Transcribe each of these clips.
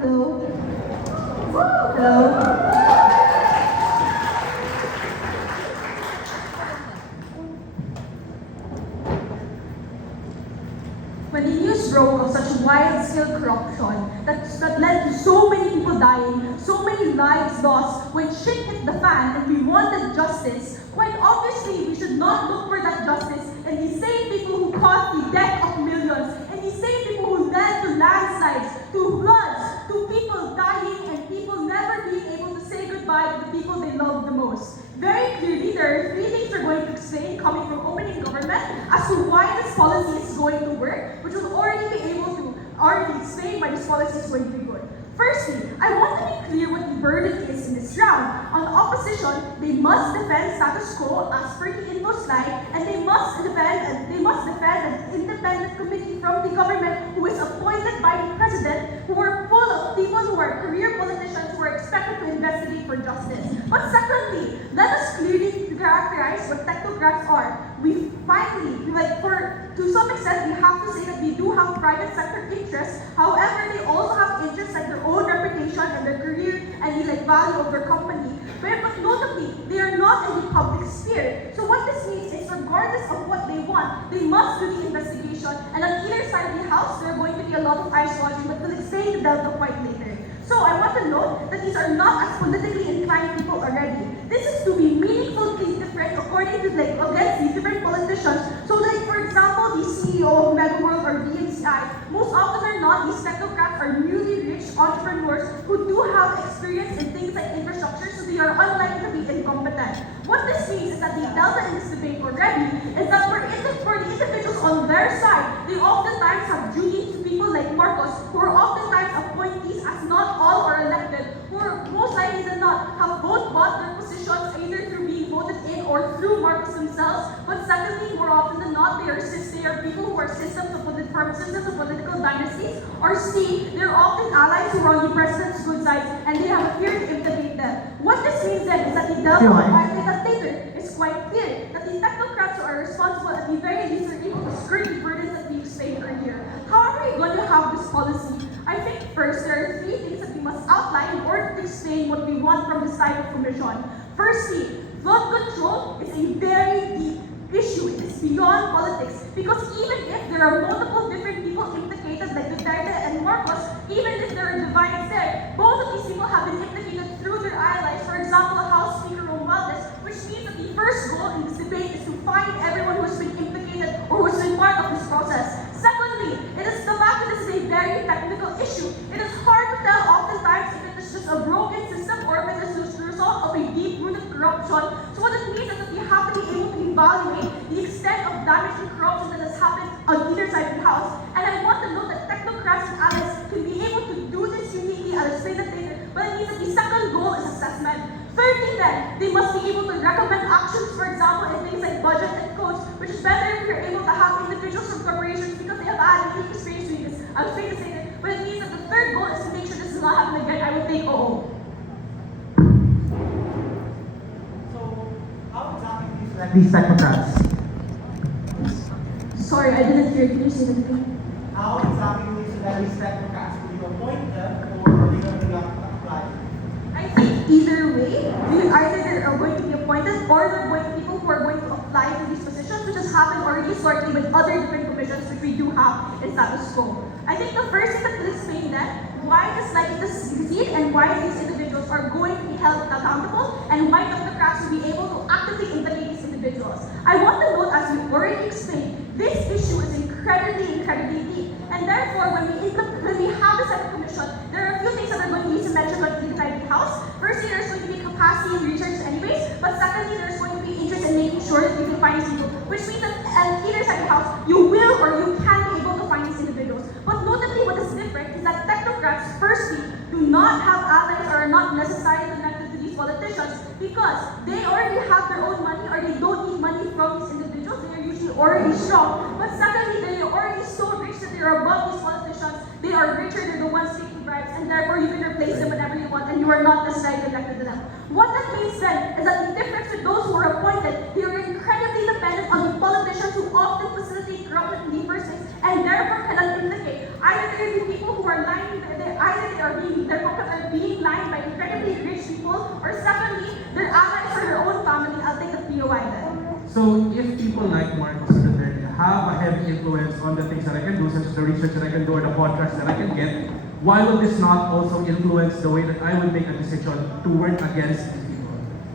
Hello? Hello? When the news broke of such wide-scale corruption that led to so many people dying, so many lives lost, when shit hit the fan and we wanted justice, quite obviously we should not look for that justice in the same people who caused the death of millions, and the same people who led to landslides, to floods, to people dying and people never being able to say goodbye to the people they love the most. Very clearly, there are three things we're going to explain coming from opening government as to why this policy is going to work, which will already be able to already explain why this policy is going to be good. Firstly, I want to be clear what the verdict is in this round. On opposition, they must defend status quo as per the info slide, and they must defend an independent committee from the government who is appointed by the president, who are full of people who are career politicians who are expected to investigate for justice. But secondly, let us clearly characterize what technocrats are. We finally, to some extent, we have to say that we do have private sector interests. However, they also have interests like their own reputation and their career and the value of their company. But notably, they are not in the public sphere. So what this means is, regardless of what they want, they must do the investigation. And on either side of the house, there are going to be a lot of eyes watching, but we'll explain the delta quite later. So I want to note that these are not as politically inclined people already. This is to be meaningfully different according to against these different politicians. So for example, the CEO of Megaworld or VMCI, most often than not, these technocrats are newly rich entrepreneurs who do have experience in things like infrastructure, so they are unlikely to be incompetent. What this means is that the delta in this debate already is that for the individuals on their side, they oftentimes have duties to people like Marcos, who are oftentimes appointees, as not all are elected, who are most likely than not have both bought their positions either through being voted in or through Marcos themselves. But secondly, more often than not, they are people who are systems of political dynasties, or C, they're often allies who are on the president's good side, and they have fear to implement them. What this means then is that the delta of dictator is quite clear, that the technocrats who are responsible at the very least are able to skirt the burdens that we explained earlier. How are we going to have this policy? I think first, there are three things that we must outline in order to explain what we want from this type of commission. Firstly, flood control is a very deep issue. It is beyond politics, because even if there are multiple different people implicated, like Duterte and Marcos, even if there are divides there, both of these people have been implicated through their allies. For example, House Speaker Romualdez, which means that the first goal in this debate is to find everyone who has been implicated or who has been part of this process. Secondly, it is the fact that this is a very technical issue. It is hard to tell oftentimes if it is just a broken system or if it is the result of a deep-rooted corruption. So what it means is that we have to be able to evaluate the extent of damage and corruption that has happened on either side of the house. And I want to note that technocrats and allies can be able to do this uniquely. I'll explain that later. But it means that the second goal is assessment. Thirdly then, they must be able to recommend actions, for example, in things like budget and codes, which is better if you're able to have individuals from corporations because they have had unique experience doing this. I'll explain this later. But it means that the third goal is to make sure this does not happen again. I will take OO. So, how exactly do you select these technocrats? Sorry, I didn't hear. Can you say that again? How exactly do you select these technocrats? Do you appoint them, or are they going to be applied? I think either way, either they are going to be appointed or they're going to be people who are going to apply to these positions, which has happened already historically with other different commissions which we do have in status quo. I think the first thing that will explain that why this likely to succeed and why these individuals are going to be held accountable and why technocrats will be able to actively implement these individuals. I want to note, as we already explained, this issue is incredibly deep. And therefore, when we have this type of commission, there are a few things that are going to be symmetrical inside the house. Firstly, there's going to be capacity in research anyways, but secondly, there's going to be interest in making sure that we can find these people, which means that at either side of the house, you will or you can be able to find these individuals. But notably, what is different is that technocrats, firstly, do not have allies or are not necessarily connected to these politicians because they already have their own money or they don't need money from these individuals. They are usually already strong. But secondly, they are already so rich that they are above these politicians. They are richer, they're the ones taking bribes, and therefore you can replace them whenever you want and you are not necessarily connected to them. What that means then is that the difference with those who are appointed, they are incredibly dependent on the politicians who often facilitate corruption in the first place, and therefore cannot indicate either there are people who are lying, either their pockets are being lined by incredibly rich people, or secondly, their allies or their own family. I'll take the POI then. So if people like Marcos or Duterte have a heavy influence on the things that I can do, such as the research that I can do or the contracts that I can get, why will this not also influence the way that I will make a decision to work against these people?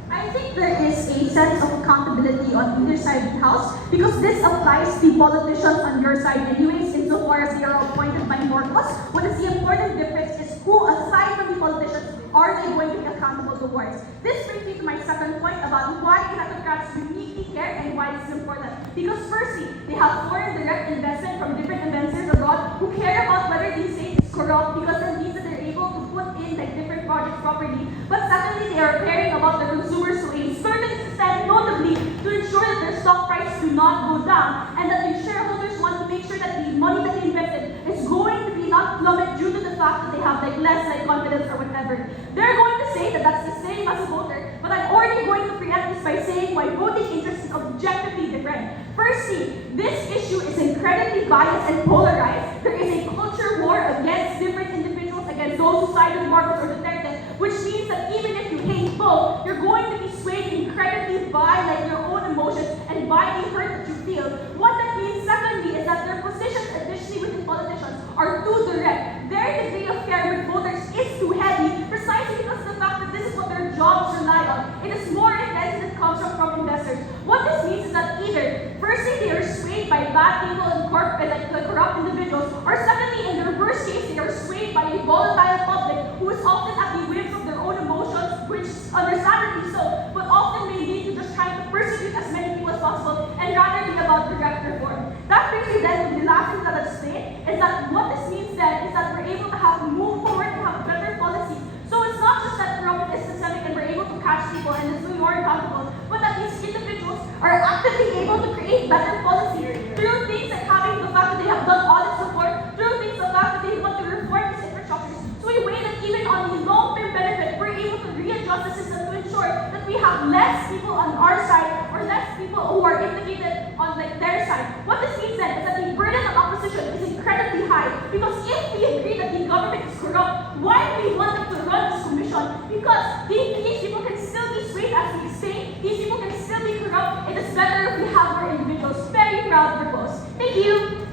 I think there is a sense of accountability on either side of the house, because this applies to politicians on your side anyways, insofar as they are appointed by Marcos. What is the important difference is who, aside from the politicians, are they going to be accountable towards? This brings me to my second point about why technocrats uniquely care and why this is important. Because firstly, they have foreign direct investment from different investors abroad who care about whether these states is corrupt, because it means that they're able to put in like different projects properly. But secondly, they are caring about the consumers to a certain extent, notably to ensure that their stock prices do not go down, and that the shareholders want to make sure that the money that they invested is going to be not plummet due to the fact that they have like less like confidence or whatever. They're going to say that that's the same as a voter, but I'm already going to preempt this by saying why voting interest is objectively different. Firstly, this issue is incredibly biased and polarized. There is a culture war against different individuals, against those who side with Marcos or Duterte, which means that even if you hate both, you're going to be swayed incredibly by like your own emotions and by the hurt that you feel. What that means, secondly, is that their positions additionally within politicians are too direct. Their degree of care with voters is too heavy, precisely because of the fact that this is what their jobs rely on. It is more intense than it comes from investors. What this means is that either, firstly, they are swayed by bad people and corrupt individuals, or secondly, in their worst case, they are swayed by a volatile public who is often at the whims of their own emotions, which understandably so, but often may lead to just trying to persecute as many people as possible and rather be about direct reform. That brings me then to the last thing that I'll explain, is that what this means then is that we're able to have move forward and have better policies. So it's not just that corruption is systemic and we're able to catch people and it's more accountable, but that these individuals are actively able to create better policies through things like having the fact that they have done audits before, through things the fact that they want to reform these infrastructures. So in a way that even on the long-term benefit, we're able to readjust the system to ensure that we have less people on our side or less people who are implicated on like their side. What this means then is that the burden of opposition is incredibly high, because if we agree that the government is corrupt, why do we want them to run this commission? Because these people can still be swayed as we say, these people can still be corrupt. It is better if we have more individuals. Very proud of the post. Thank you.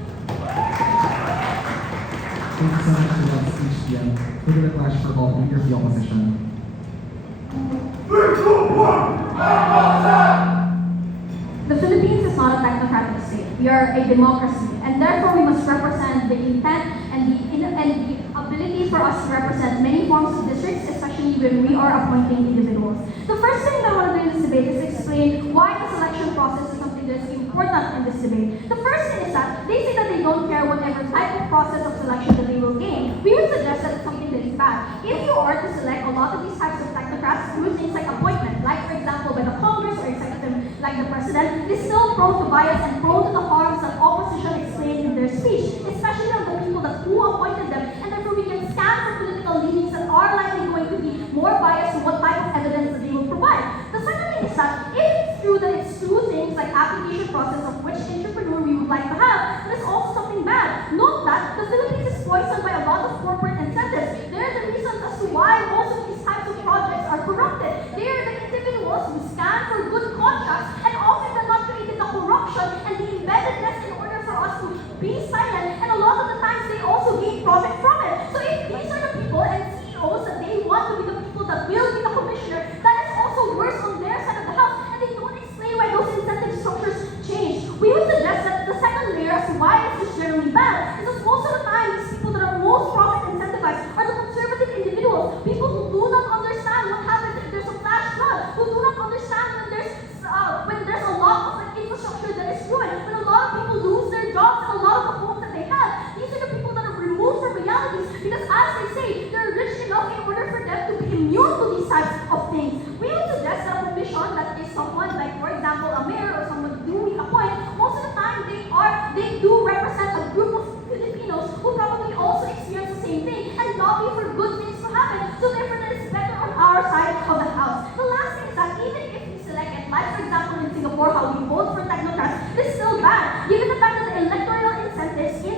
Thank you so much for that speech, Ian. Take a flash for all leader of the opposition. The Philippines is not a technocratic state. We are a democracy, and therefore we must represent the intent and the ability for us to represent many forms of districts, especially when we are appointing individuals. The first thing that I want to do in this debate is explain why the selection process is something that is important in this debate. The first thing is that they say that they don't care whatever type of process of selection that they will gain. We would suggest that it's something that is bad. If you are to select a lot of these types of technocrats through things like appointment, like for example by the Congress or executive like the President, is still prone to bias and prone to the harms that opposition explained in their speech, especially on the people that who appointed them, and therefore we can scan for political leanings that are likely going to be more biased to what type of evidence that they will provide. The second thing is that if it's true that it's two things like application process of which entrepreneur we would like to have, there's also something bad. Note that the Philippines is poisoned by a lot of corporate incentives. They're the reasons as to why most of these types of projects are corrupted. They are the individuals who scan for good contracts and often they're not created the corruption and the embeddedness in order for us to be silent, and a lot of the times they also gain profit from it. So if these are the people and CEOs that they want to be the people that will be the commissioner, that is also worse on their side of the house, and they don't explain why those incentive structures change. We would suggest that the second layer as to why this is generally bad is that most of the time these people that are most profit incentivized are the conservative individuals, people who do not understand what happens if there's a flash flood, who do not understand when there's a lot of like, infrastructure that is ruined, when a lot of people lose their jobs and a lot of the homes that they have. These are the people that are removed from realities because, as they say, they're rich enough in order for them to be immune to these types of things. We would suggest that a commission that is someone like, for example, a mayor or someone who we appoint, most of the time they do represent a group of Filipinos who probably also experience the same thing and lobby for good things to happen. So therefore, that is better on our side of the house. The last thing is that even if we select it, like for example in Singapore, how we vote for technocrats, this is still bad, given the fact that the electoral incentives in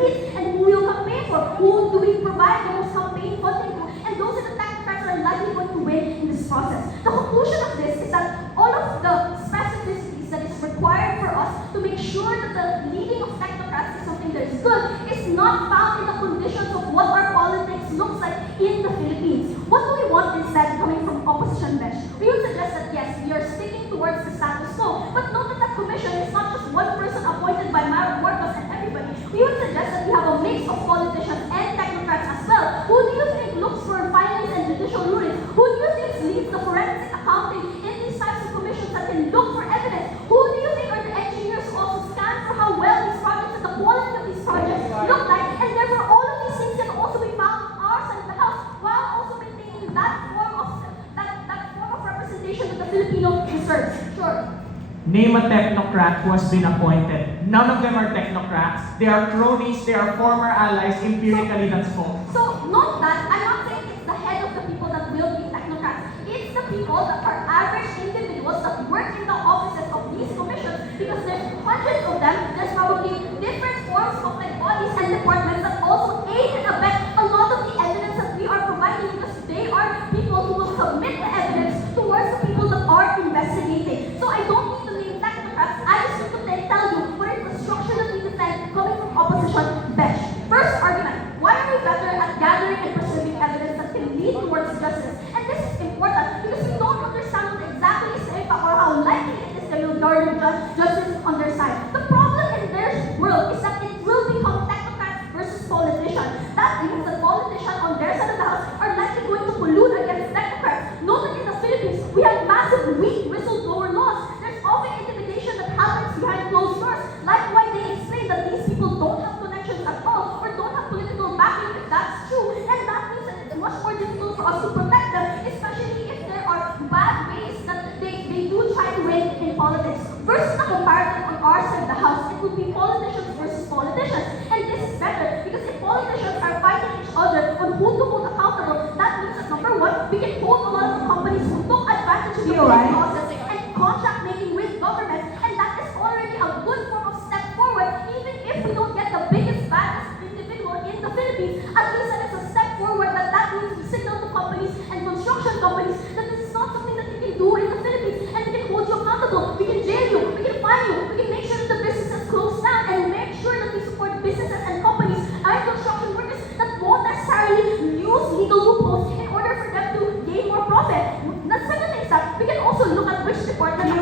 needs and who will campaign for, who do we provide the most campaign funding to, and those are the technocrats are likely going to win in this process. The conclusion of this is that all of the specificities that is required for us to make sure that the leading of technocrats is something that is good is not found in the conditions of what our politics looks like in the Philippines. What do we want instead coming from opposition bench? We would suggest that yes, we are sticking towards the status quo, but note that that commission is not just one person appointed by Marcos and everybody. We would suggest that we have a mix of politicians and technocrats as well. Who do you think looks for filings and judicial rulings? Who do you think leads the forensic accounting in these types of commissions that can look for evidence? Who do you think are the engineers who also scan for how well these projects and the quality of these projects look like? And therefore, all of these things can also be found in our side of the house, while also maintaining that form of representation that the Filipino deserves. Sure. Name a technocrat who has been appointed. None of them are technocrats. They are cronies, they are former allies. Empirically, that's false. So, note that I'm not saying it's the head of the people that will be technocrats. It's the people that are average individuals that work in the offices of these commissions, because there's hundreds of them. There's probably different forms of like bodies and departments that also aid and abet a lot of the evidence that we are providing, because they are people who will submit the evidence towards the people that are investigating. So I don't need to name technocrats. I just need to tell you what is the structure that we defend coming from opposition bench. First argument, why are we better at gathering and preserving evidence that can lead towards justice? And this is important because we don't understand what exactly is the impact or how likely it is that we will garner justice on their side. The problem in their world is that it will become technocrats versus politicians. That means that politicians on their side of the house are likely going to collude against technocrats. Note that in the Philippines, we have massive weak whistleblower laws. There's often intimidation that happens behind closed doors. Like why they explain that these people don't have connections at all or don't have political backing, if that's true. And that means that it's much more difficult for us to protect them, especially if there are bad ways that they do try to win in politics. Versus the comparison on our side of the house, it would be politicians versus politicians. And this is better because if politicians are fighting each other on who to hold accountable, that means that number one, we can hold a lot of the companies who took advantage of the process and contract making with governments, and that is already a good form of step forward. Even if we don't get the biggest, baddest individual in the Philippines, at least that is a step forward that means we signal to companies and construction companies that this is not something that you can do in the Philippines, and we can hold you accountable, we can jail you, we can fine you, we can make sure that the businesses close down, and make sure that we support businesses and companies and construction workers that won't necessarily use legal loopholes in order for them to gain more profit. The second thing is that we can also look at which department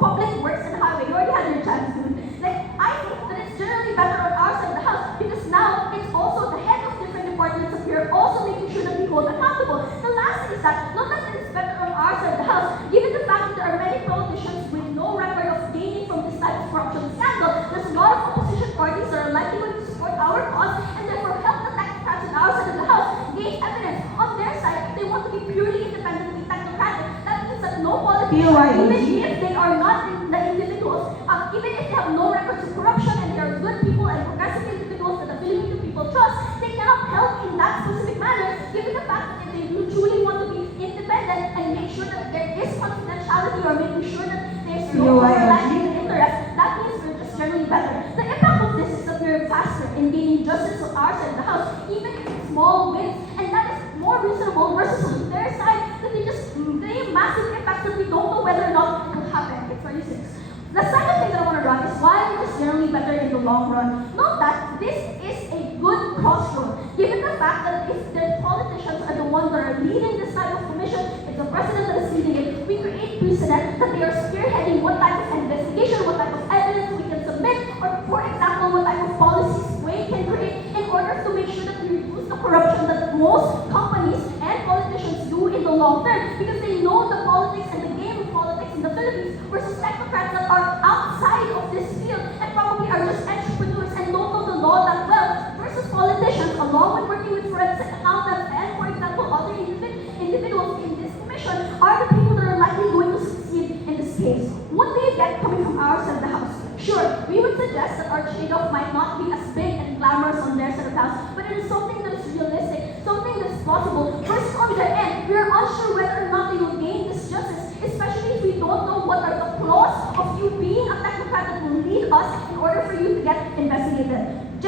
public works and highway. You already had your chance, dude. Like, I think that it's generally better on our side of the house because now it's also the head of different departments that we are also making sure that we hold accountable. The last thing is that not that it's better on our side of the house, given the fact that there are many politicians with no record of gaining from this type of corruption scandal, there's a lot of opposition parties that are likely going to support our cause and therefore help the technocrats on our side of the house gain evidence. On their side, if they want to be purely independently technocratic, that means that no politician, even if they are not the individuals, even if they have no records of corruption and they are good people and progressive individuals that the Filipino people trust, they cannot help in that specific manner, given the fact that if they do truly want to be independent and make sure that there is confidentiality or making sure that there's no overlapping interest, that means we're just generally better. The impact of this is that we're faster in gaining justice on our side of the house, even if it's small wins, and that is more reasonable versus on their side that they just claim massive impacts that we don't know whether or not it will happen. It's 26. The second thing that I want to run is why it is generally better in the long run. Not that this is a good crossroad, given the fact that if the politicians are the ones that are leading this type of commission, if the president that is leading it, we create precedent that they are spearheading what type of investigation, what type of evidence we can submit, or for example, what type of policies we can create in order to make sure that we reduce the corruption that most companies and politicians do in the long term, because they know the politics and the game of politics in the Philippines versus technocrats that are outside of this field and probably are just entrepreneurs and don't know the law that well, versus politicians, along with working with forensic accountants and, for example, other individuals in this commission, are the people that are likely going to succeed in this case. What do you get coming from our side of the house? Sure, we would suggest that our trade-off might not be as big and glamorous on their side of the house, but it is something that is realistic, something that is possible. Versus on their end, we are unsure whether or not they will gain this justice, especially if we don't know what are the flaws of you being a technocrat that will lead us in order for you to get investigated.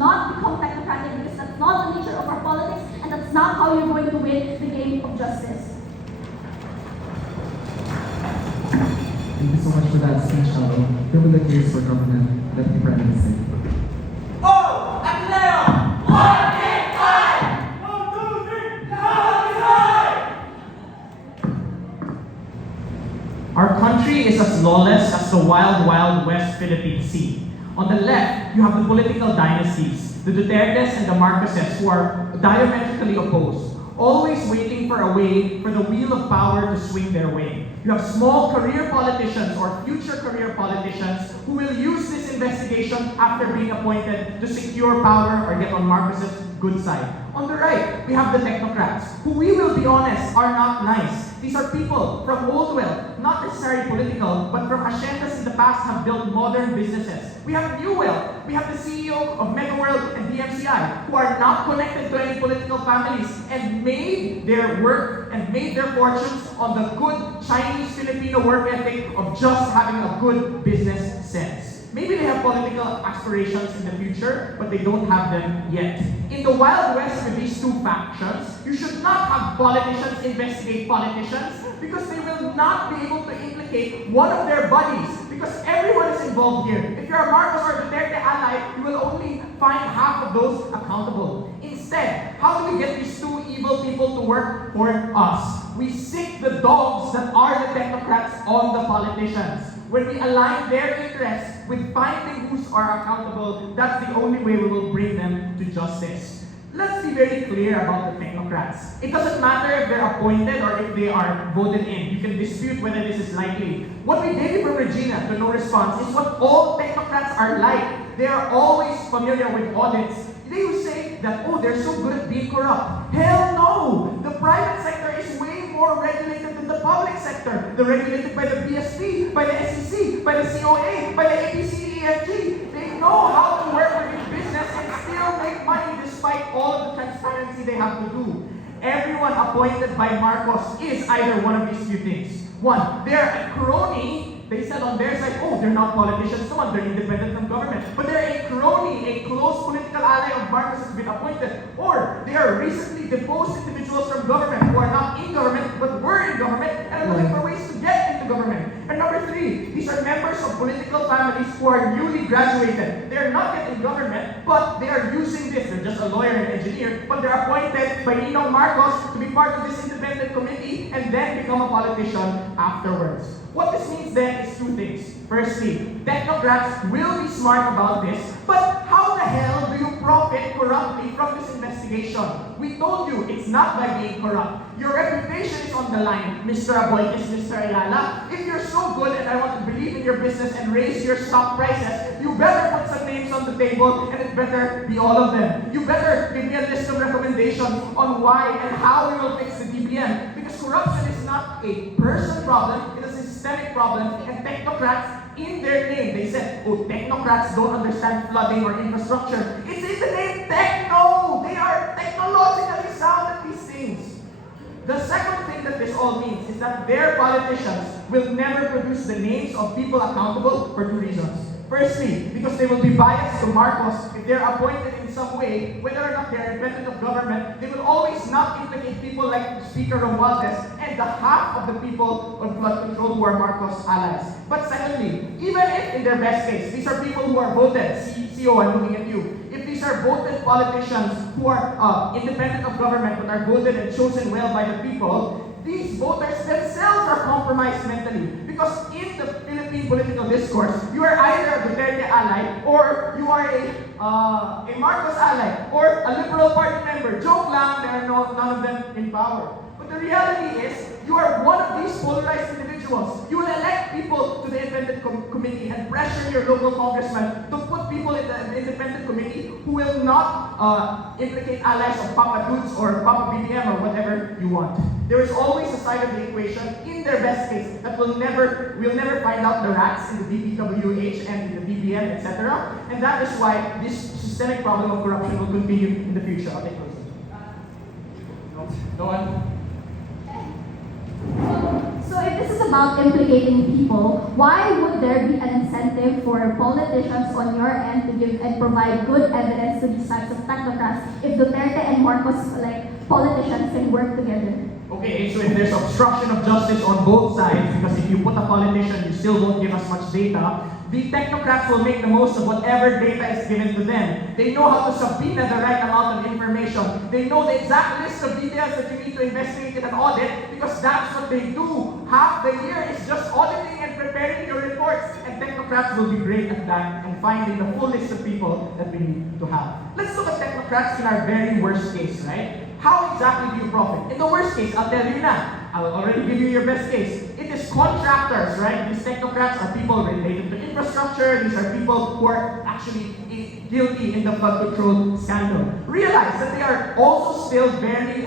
not become technocratic because that's not the nature of our politics and that's not how you're going to win the game of justice. Thank you so much for that speech, Shalo. Building the case for government, let me Fernandez say. Oh, Aquino! 1, 2, 3, Our country is as lawless as the wild, wild West Philippine Sea. On the left, you have the political dynasties, the Dutertes and the Marcoses, who are diametrically opposed, always waiting for a way for the wheel of power to swing their way. You have small career politicians or future career politicians who will use this investigation after being appointed to secure power or get on Marcos's good side. On the right, we have the technocrats, who we will be honest are not nice. These are people from old wealth, not necessarily political, but from haciendas in the past have built modern businesses. We have new wealth. We have the CEO of MegaWorld and DMCI, who are not connected to any political families and made their work and made their fortunes on the good Chinese-Filipino work ethic of just having a good business sense. Maybe they have political aspirations in the future, but they don't have them yet. In the Wild West with these two factions, you should not have politicians investigate politicians because they will not be able to implicate one of their buddies because everyone is involved here. If you're a Marcos or Duterte ally, you will only find half of those accountable. Instead, how do we get these two evil people to work for us? We sick the dogs that are the technocrats on the politicians. When we align their interests with finding who are accountable, that's the only way we will bring them to justice. Let's be very clear about the technocrats. It doesn't matter if they're appointed or if they are voted in. You can dispute whether this is likely. What we did from Regina to no response is what all technocrats are like. They are always familiar with audits. They will say that, oh, they're so good at being corrupt. Hell no! The private sector is way more regulated than the public sector. They're regulated by the BSP, by the SEC, by the COA, by the ABCDEFG. They know how to work with this business and still make money despite all of the transparency they have to do. Everyone appointed by Marcos is either one of these few things. One, they're a crony. They said on their side, oh, they're not politicians, so on, they're independent from government. But they're a crony, a close political ally of Marcos has been appointed. Or they are recently deposed individuals from government who are not in government, but were in government, and are looking for ways to get into government. And number three, these are members of political families who are newly graduated. They're not yet in government, but they are using this. They're just a lawyer and engineer, but they're appointed by Ninong Marcos to be part of this independent committee and then become a politician afterwards. What this means then is two things. Firstly, technocrats will be smart about this, but how the hell do you profit corruptly from this investigation? We told you it's not by being corrupt. Your reputation is on the line, Mr. Aboites, Mr. Ayala. If you're so good and I want to believe in your business and raise your stock prices, you better put some names on the table and it better be all of them. You better give me a list of recommendations on why and how we will fix the DBM. Because corruption is not a person problem, it is a systemic problem, and technocrats in their name, they said, oh, technocrats don't understand flooding or infrastructure. It's in the name techno! They are technologically sound at these things. The second thing that this all means is that their politicians will never produce the names of people accountable for two reasons. Firstly, because they will be biased to Marcos if they're appointed in some way, whether or not they're independent of government, they will always not implicate people like Speaker Romualdez and the half of the people on flood control who are Marcos allies. But secondly, even if in their best case, these are people who are voted, CEO, I'm looking at you, if these are voted politicians who are independent of government but are voted and chosen well by the people, these voters themselves are compromised mentally. Because in the Philippine political discourse, you are either a Duterte ally or you are a Marcos ally or a Liberal Party member. Joke lang, there are none of them in power. But the reality is, you are one of these polarized individuals. You will elect people to the independent committee and pressure your local congressman to put people in the independent committee who will not implicate allies of Papa Dudes or Papa BBM or whatever you want. There is always a side of the equation, in their best case, that we'll never find out the rats in the DPWH and in the BBM, etc. And that is why this systemic problem of corruption will continue in the future. I'll take those. Go on. So if this is about implicating people, why would there be an incentive for politicians on your end to give and provide good evidence to these types of technocrats if Duterte and Marcos politicians can work together? Okay, so if there's obstruction of justice on both sides, because if you put a politician, you still won't give us much data, the technocrats will make the most of whatever data is given to them. They know how to subpoena the right amount of information. They know the exact list of details that you need to investigate in an audit, because that's what they do. Half the year is just auditing and preparing your reports, and technocrats will be great at that and finding the full list of people that we need to have. Let's look at technocrats in our very worst case, right? How exactly do you profit? In the worst case, I'll tell you now. I'll already give you your best case. It is contractors, right? These technocrats are people related to infrastructure. These are people who are actually guilty in the flood control scandal. Realize that they are also still very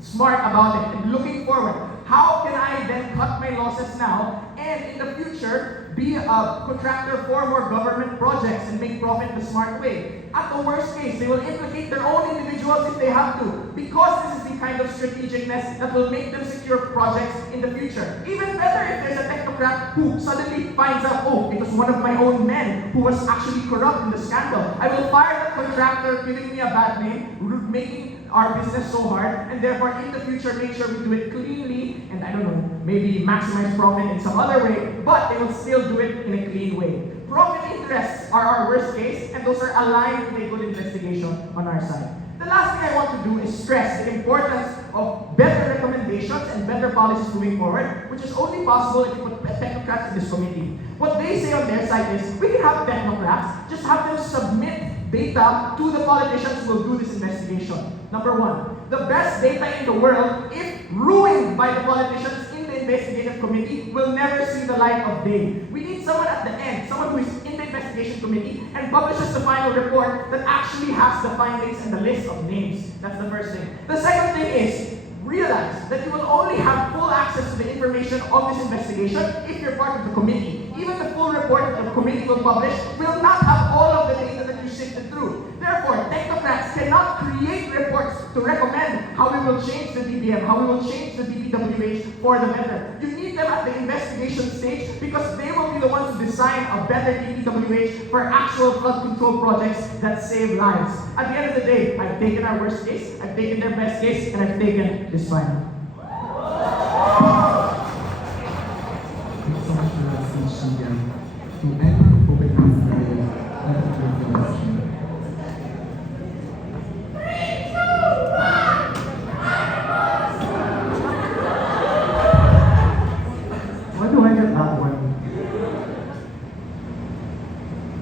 smart about it and looking forward. How can I then cut my losses now and in the future be a contractor for more government projects and make profit the smart way? At the worst case, they will implicate their own individuals if they have to, because this is the kind of strategicness that will make them secure projects in the future. Even better if there's a technocrat who suddenly finds out, oh, it was one of my own men who was actually corrupt in the scandal. I will fire that contractor, giving me a bad name, making our business so hard, and therefore in the future make sure we do it cleanly, and I don't know, maybe maximize profit in some other way, but they will still do it in a clean way. Profit interests are our worst case, and those are aligned with a good investigation on our side. The last thing I want to do is stress the importance of better recommendations and better policies moving forward, which is only possible if you put technocrats in this committee. What they say on their side is, we can have technocrats, just have them submit data to the politicians who will do this investigation. Number one, the best data in the world, if ruined by the politicians in the investigative committee, will never see the light of day. We need someone at the end, someone who is in the investigation committee and publishes the final report that actually has the findings and the list of names. That's the first thing. The second thing is, realize that you will only have full access to the information of this investigation if you're part of the committee. Even the full report that the committee will publish will not have all of the data that you sifted through. Therefore, technocrats cannot create reports to recommend how we will change the DBM, how we will change the DPWH for the better. You need them at the investigation stage because they will be the ones who design a better DPWH for actual flood control projects that save lives. At the end of the day, I've taken our worst case, I've taken their best case, and I've taken this final. Thank you so much for that speech, Kimberly. To end the open house today, let us hear from Regina. Why do I get that one?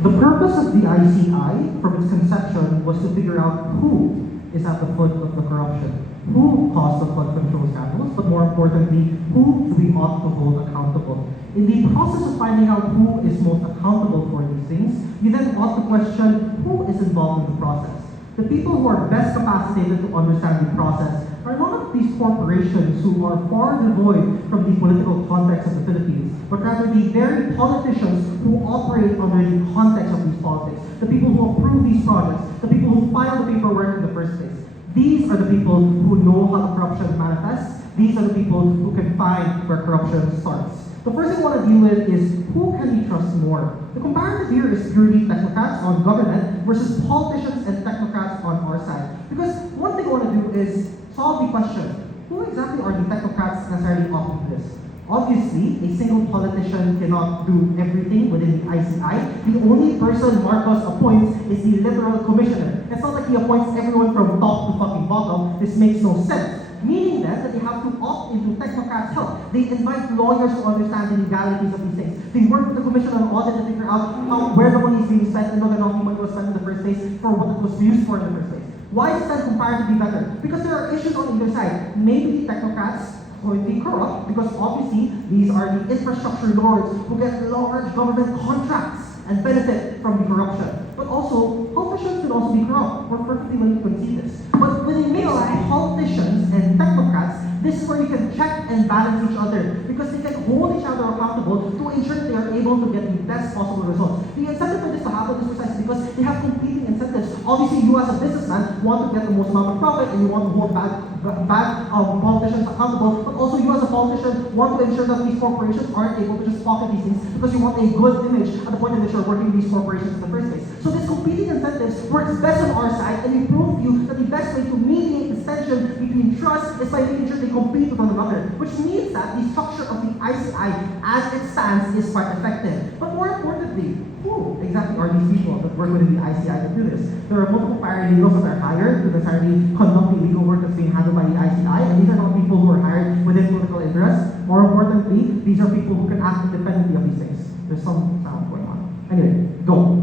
The purpose of the ICI, from its conception, was to figure out who is at the foot of the corruption, who caused the flood control scandals, but more importantly, who do we ought to hold accountable. In the process of finding out who is most accountable for these things, you then ought to question who is involved in the process. The people who are best capacitated to understand the process are not these corporations who are far devoid from the political context of the Philippines, but rather the very politicians who operate under the context of these politics, the people who approve these projects, the people who file the paperwork in the first place. These are the people who know how the corruption manifests. These are the people who can find where corruption starts. The first thing I want to deal with is who can we trust more? The comparative here is purely technocrats on government versus politicians and technocrats on our side. Because one thing I want to do is solve the question, who exactly are the technocrats necessarily opting this? Obviously, a single politician cannot do everything within the ICI. The only person Marcos appoints is the liberal commissioner. It's not like he appoints everyone from top to fucking bottom. This makes no sense. Meaning then that they have to opt into technocrats' help. They invite lawyers to understand the legalities of these things. They work with the Commission on Audit to figure out where the money is being spent and whether or not the money was spent in the first place for what it was used for in the first place. Why is that comparatively better? Because there are issues on either side. Maybe the technocrats going to be corrupt because obviously these are the infrastructure lords who get large government contracts and benefit from the corruption. But also, politicians can also be corrupt. We're perfectly willing to concede this. But when they mix politicians and technocrats, this is where you can check and balance each other because they can hold each other accountable to ensure that they are able to get the best possible results. The incentive for this to happen is precisely because they have competing incentives. Obviously, you as a businessman want to get the most amount of profit and you want to hold bad politicians accountable, but also you as a politician want to ensure that these corporations aren't able to just pocket these things because you want a good image at the point in which you're working with these corporations in the first place. So this competing incentives works best on our side, and we prove to you that the best way to mediate this tension between trust is by making sure they compete with one another, which means that the structure of the ICI as it stands is quite effective. But more importantly, who exactly are these people that work within the ICI to do this? There are multiple paralegals that are hired to necessarily conduct the legal work that's being handled by the ICI, and these are not people who are hired within political interests. More importantly, these are people who can act independently of these things. There's some sound going on. Anyway, go.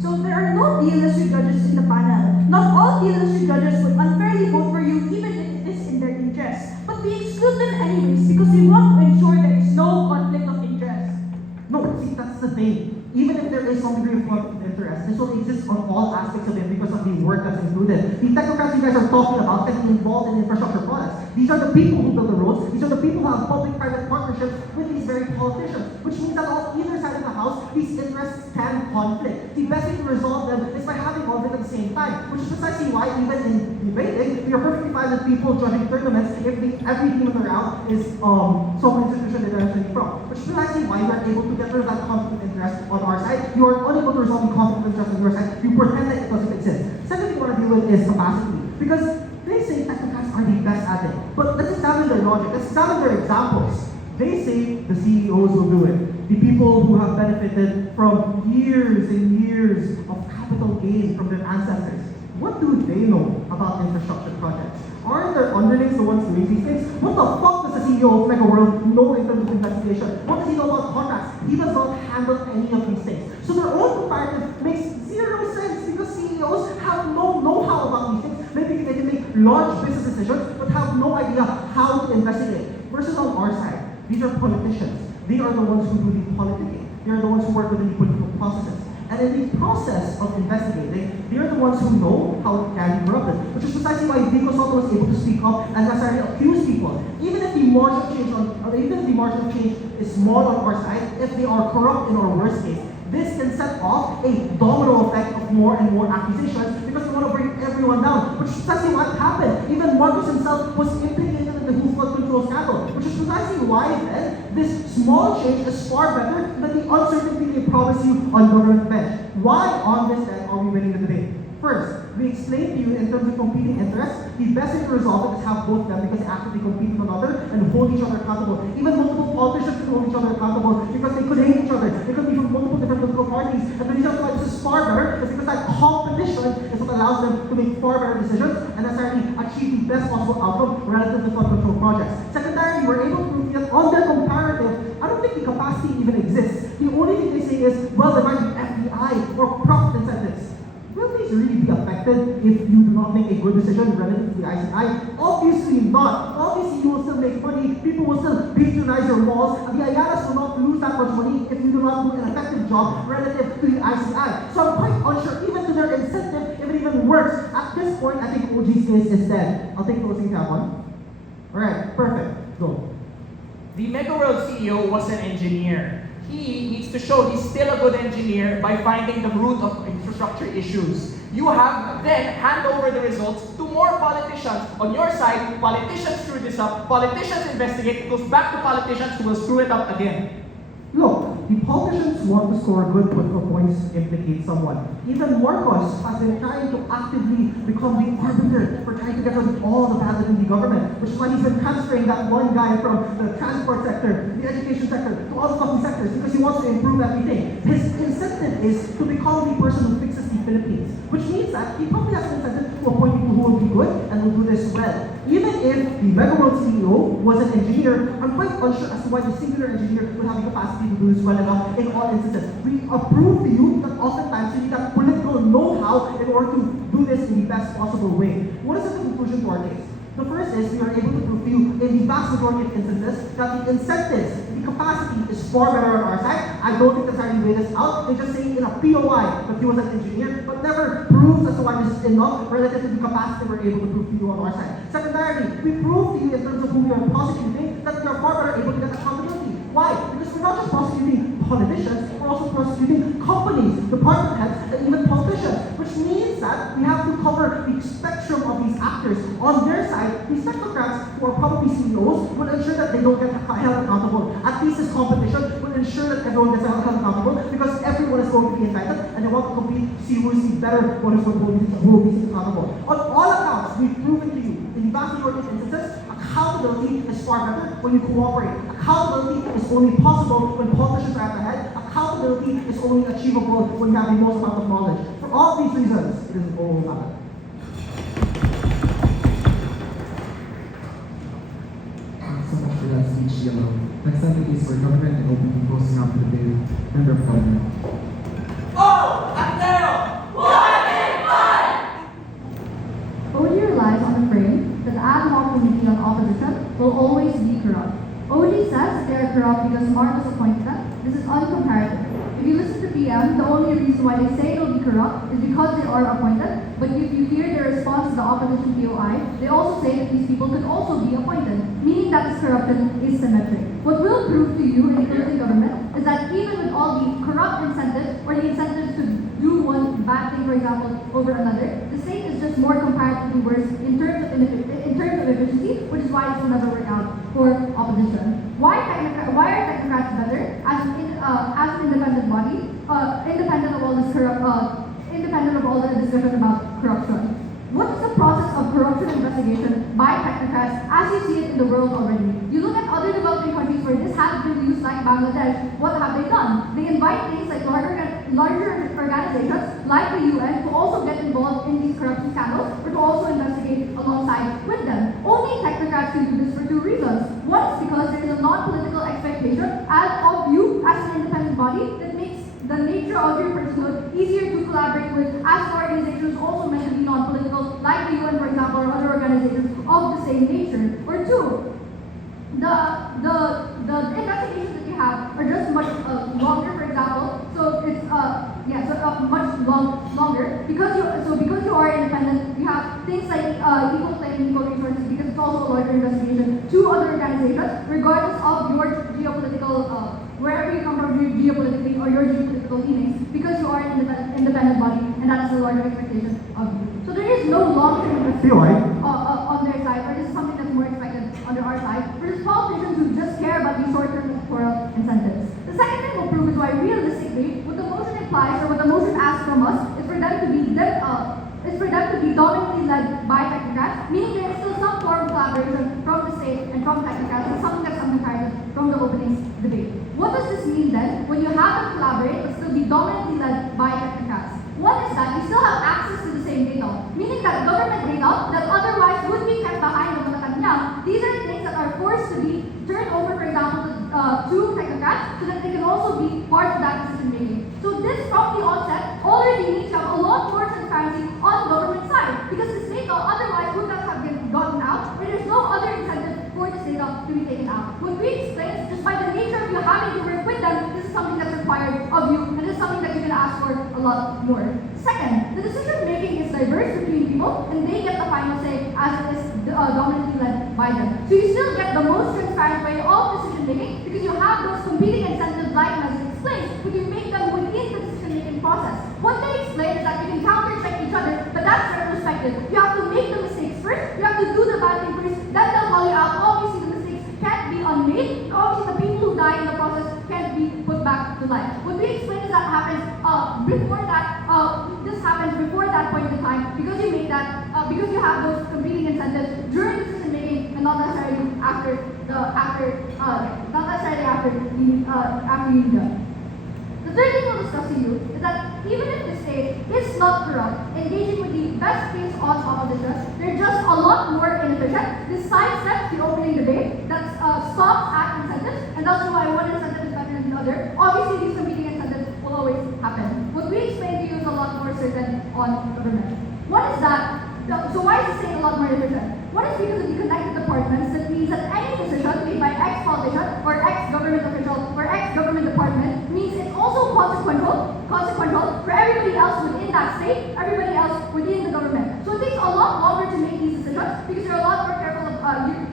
So there are no DLSU judges in the panel. Not all DLSU judges would unfairly vote for you even if it is in their interest. But we exclude them anyways because we want to ensure there is no conflict of interest. No, see, that's the thing. Even if there is some degree of conflict of interest, this will exist on all aspects of it because of the work that's included. The technocrats you guys are talking about getting involved in infrastructure products. These are the people who build the roads. These are the people who have public-private partnerships with these very politicians, which means that on either side of the house, these interests can conflict. The best way to resolve them is by having all of it at the same time, which is precisely why even in debating, we are perfectly fine with people judging tournaments if every team in the round is some institution they're actually from, which is precisely why we are able to get rid of that conflict of interest on our side. You are unable to resolve the conflict of interest on your side. You pretend that it doesn't exist. Second thing we want to deal with is capacity, because they say technocrats are the best at it. But let's examine their logic. Let's examine their examples. They say the CEOs will do it. The people who have benefited from years and years of capital gain from their ancestors. What do they know about infrastructure projects? Aren't their underlings the ones doing these things? What the fuck does the CEO of Mega World know in terms of investigation? What does he know about contracts? He does not handle any of these things. So their own comparative makes zero sense because CEOs have no know-how about these things. Maybe they can make large business decisions, but have no idea how to investigate. Versus on our side, these are politicians. They are the ones who do the politicking. They are the ones who work within the political processes. And in the process of investigating, they are the ones who know how it can be corrupted, which is precisely why Vico Soto was able to speak up and necessarily accuse people. Even if the margin of change is small on our side, if they are corrupt in our worst case, this can set off a domino effect of more and more accusations because they want to bring everyone down, which is precisely what happened. Even Marcos himself was implicated in the who flood control scandal, which is precisely why then this small change is far better than the uncertainty they promise you on government bench. Why on this then are we winning the debate? First, we explained to you in terms of competing interests, the best way to resolve it is have both of them because they actively compete with one another and hold each other accountable. Even multiple politicians can hold each other accountable because they could hate each other. They could be from multiple different political parties. And the reason why this is far better is because that competition is what allows them to make far better decisions and necessarily achieve the best possible outcome relative to flood control projects. Secondarily, we're able to prove that on their comparative, I don't think the capacity even exists. The only thing they say is, well, there might be FBI or profit incentives. Will these really be affected if you do not make a good decision relative to the ICI? Obviously not. Obviously you will still make money, people will still patronize your malls, and the Ayalas will not lose that much money if you do not do an effective job relative to the ICI. So I'm quite unsure, even to their incentive, if it even works. At this point, I think OG's case is dead. I'll take closing tab one. Alright, perfect. Go. The Mega World CEO was an engineer. He needs to show he's still a good engineer by finding the root of infrastructure issues. You have then hand over the results to more politicians. On your side, politicians screw this up, politicians investigate, it goes back to politicians who will screw it up again. Look, the politicians want to score good political points to implicate someone. Even Marcos has been trying to actively become the arbiter for trying to get rid of all the bad in the government, which is why he's been transferring that one guy from the transport sector, the education sector, to all the fucking sectors because he wants to improve everything. His incentive is to become the person who fixes the Philippines, which means that he probably has an incentive to appoint people who will be good and will do this well. Even if the Mega World CEO was an engineer, I'm quite unsure as to why the singular engineer would have the capacity to do this well enough in all instances. We approve to you that oftentimes you need that political know-how in order to do this in the best possible way. What is the conclusion to our case? The first is we are able to prove to you in the vast majority of instances that the incentives, the capacity is far better on our side. I don't think that's how you weigh this out. They just say in a POI that he was an engineer, but never proves as to why this is enough relative to the capacity we're able to prove to you on our side. Secondarily, we prove to you in terms of who we are prosecuting that we are far better able to get accountability. Why? Because we're not just prosecuting politicians, we're also prosecuting companies, department heads, and even politicians, which means that we technocrats, who are probably CEOs, will ensure that they don't get held accountable. At least this competition will ensure that everyone gets held accountable because everyone is going to be entitled and they want to compete to see who is the better one who will be accountable. On all accounts, we've proven to you, in the vast majority of instances, accountability is far better when you cooperate. Accountability is only possible when politicians are at the head. Accountability is only achievable when you have the most amount of knowledge. For all these reasons, it is all valid. Thanks so much for that speech, Yellow. Next up is for government and opening closing up the day. Member of Government. OD relies on the frame that the ad-hoc committee on opposition will always be corrupt. OD says that they are corrupt because Marcos appointed them. This is uncomparative. If you listen to PM, the only reason why they say they'll be corrupt is because they are appointed, but if you hear their response to the opposition POI, they also say that these people could also be appointed, meaning that this corruption is symmetric. What will prove to you in the Philippine government is that even with all the corrupt incentives, or the incentives to do one bad thing, for example, over another, the state is just more comparatively worse in terms of efficiency, which is why it will never work out for opposition. Why are technocrats better as an independent body, independent of all this independent of all the discussion about corruption? What is the process of corruption investigation by technocrats as you see it in the world already? You look at other developing countries where this has been used, like Bangladesh. What have they done? They invite things like larger organizations like the UN to also get involved in these corruption scandals, or to also investigate alongside with them. Only technocrats can do this for two reasons. One is because there is a non-political expectation of you as an independent body that makes the nature of your personhood easier to collaborate with, as the organization is also meant to be non-political, like the UN, for example, or other organizations of the same nature. Or two, the investigations that you have are just much longer, for example. So it's much longer because you are independent. You have things like equal claim, equal resources, because it's also a larger investigation to other organizations, regardless of your geopolitical wherever you come from geopolitically or your geopolitical leanings, because you are an independent body, and that is a larger expectation of you. So there is no long-term investigation on their side, or this is something that's more expected on our side, versus politicians who just care about these short-term electoral incentives. The second thing we'll prove is why realistically, what the motion implies, or what the motion asks from us, is for them to be dominantly led by technocrats, meaning there is still some form of collaboration from the state and from technocrats, and something that's uncomparative from the openings debate. What does this mean then, when you have them collaborate but still be dominantly led by technocrats? One is that you still have access to the same data, meaning that government data that otherwise would be kept behind the Malacanang, these are things that are forced to be turned over, for example, to technocrats, so that they can also be part of that decision making. So this, from the onset, already needs to have a lot more transparency on the government side, because this data otherwise would not have been gotten out, or there's no other incentive for this data to be taken out. What we explain is just by the nature of you having to work with them, this is something that's required of you, and this is something that you can ask for a lot more. Second, the decision making is diverse between people, and they get the final say as it is dominantly led by them. So you still get the most transparent way of decision making, because you have those competing incentives like Mezen explains, but you make them within the decision making process. What they explain is that you can counter-check each other, but that's retrospective. You have to make the mistakes first, you have to do the bad thing first, then they'll call you out. Obviously the mistakes can't be unmade, and obviously the people who die in the process can't be put back to life. What we explain is that happens before that, this happens before that point in time, because you make that, because you have those competing incentives during decision making, and not necessarily after you do that. The third thing we'll discuss to you is that even if the state is not corrupt, engaging with the best case odds opposition, they're just a lot more inefficient. This sidesteps the opening debate that stops at incentives, and that's why one incentive is better than the other. Obviously, these competing incentives will always happen. What we explain to you is a lot more certain on government. One is that, so why is the state a lot more efficient? One is because of the connected departments. That means that any decision made by X politician or X government official or X government department means it's also consequential for everybody else within that state, everybody else within the government. So it takes a lot longer to make these decisions, because you're a lot more careful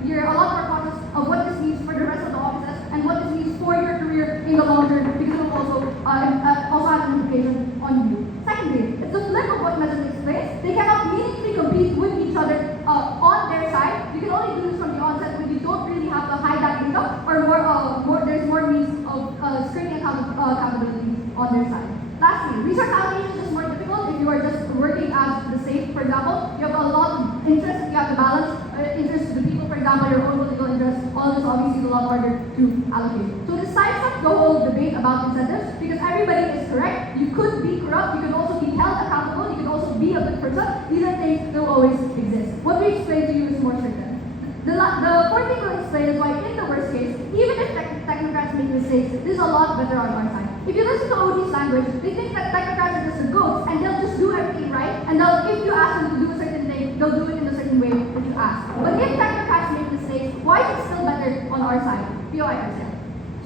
you're a lot more conscious of what this means for the rest of the offices and what this means for your career in the long term, because it will also has an implication on you. Secondly, it's the flip of what Mezen explains. They cannot meaningfully compete with each other on their side. You can only do if you are just working as the state, for example, you have a lot of interests, you have to balance interest to the people, for example, your own political interests, all this obviously is a lot harder to allocate. So this sidesteps the whole debate about incentives, because everybody is correct. You could be corrupt, you can also be held accountable, you can also be a good person. These are things that will always exist. What we explain to you is more certain. The fourth thing we'll explain is why, in the worst case, even if technocrats make mistakes, this is a lot better on our side. If you listen to OD's language, they think that technocrats are just the goats, and they'll just do everything right, and if you ask them to do a certain thing, they'll do it in a certain way that you ask. But if technocrats make mistakes, why is it still better on our side? POI ourselves.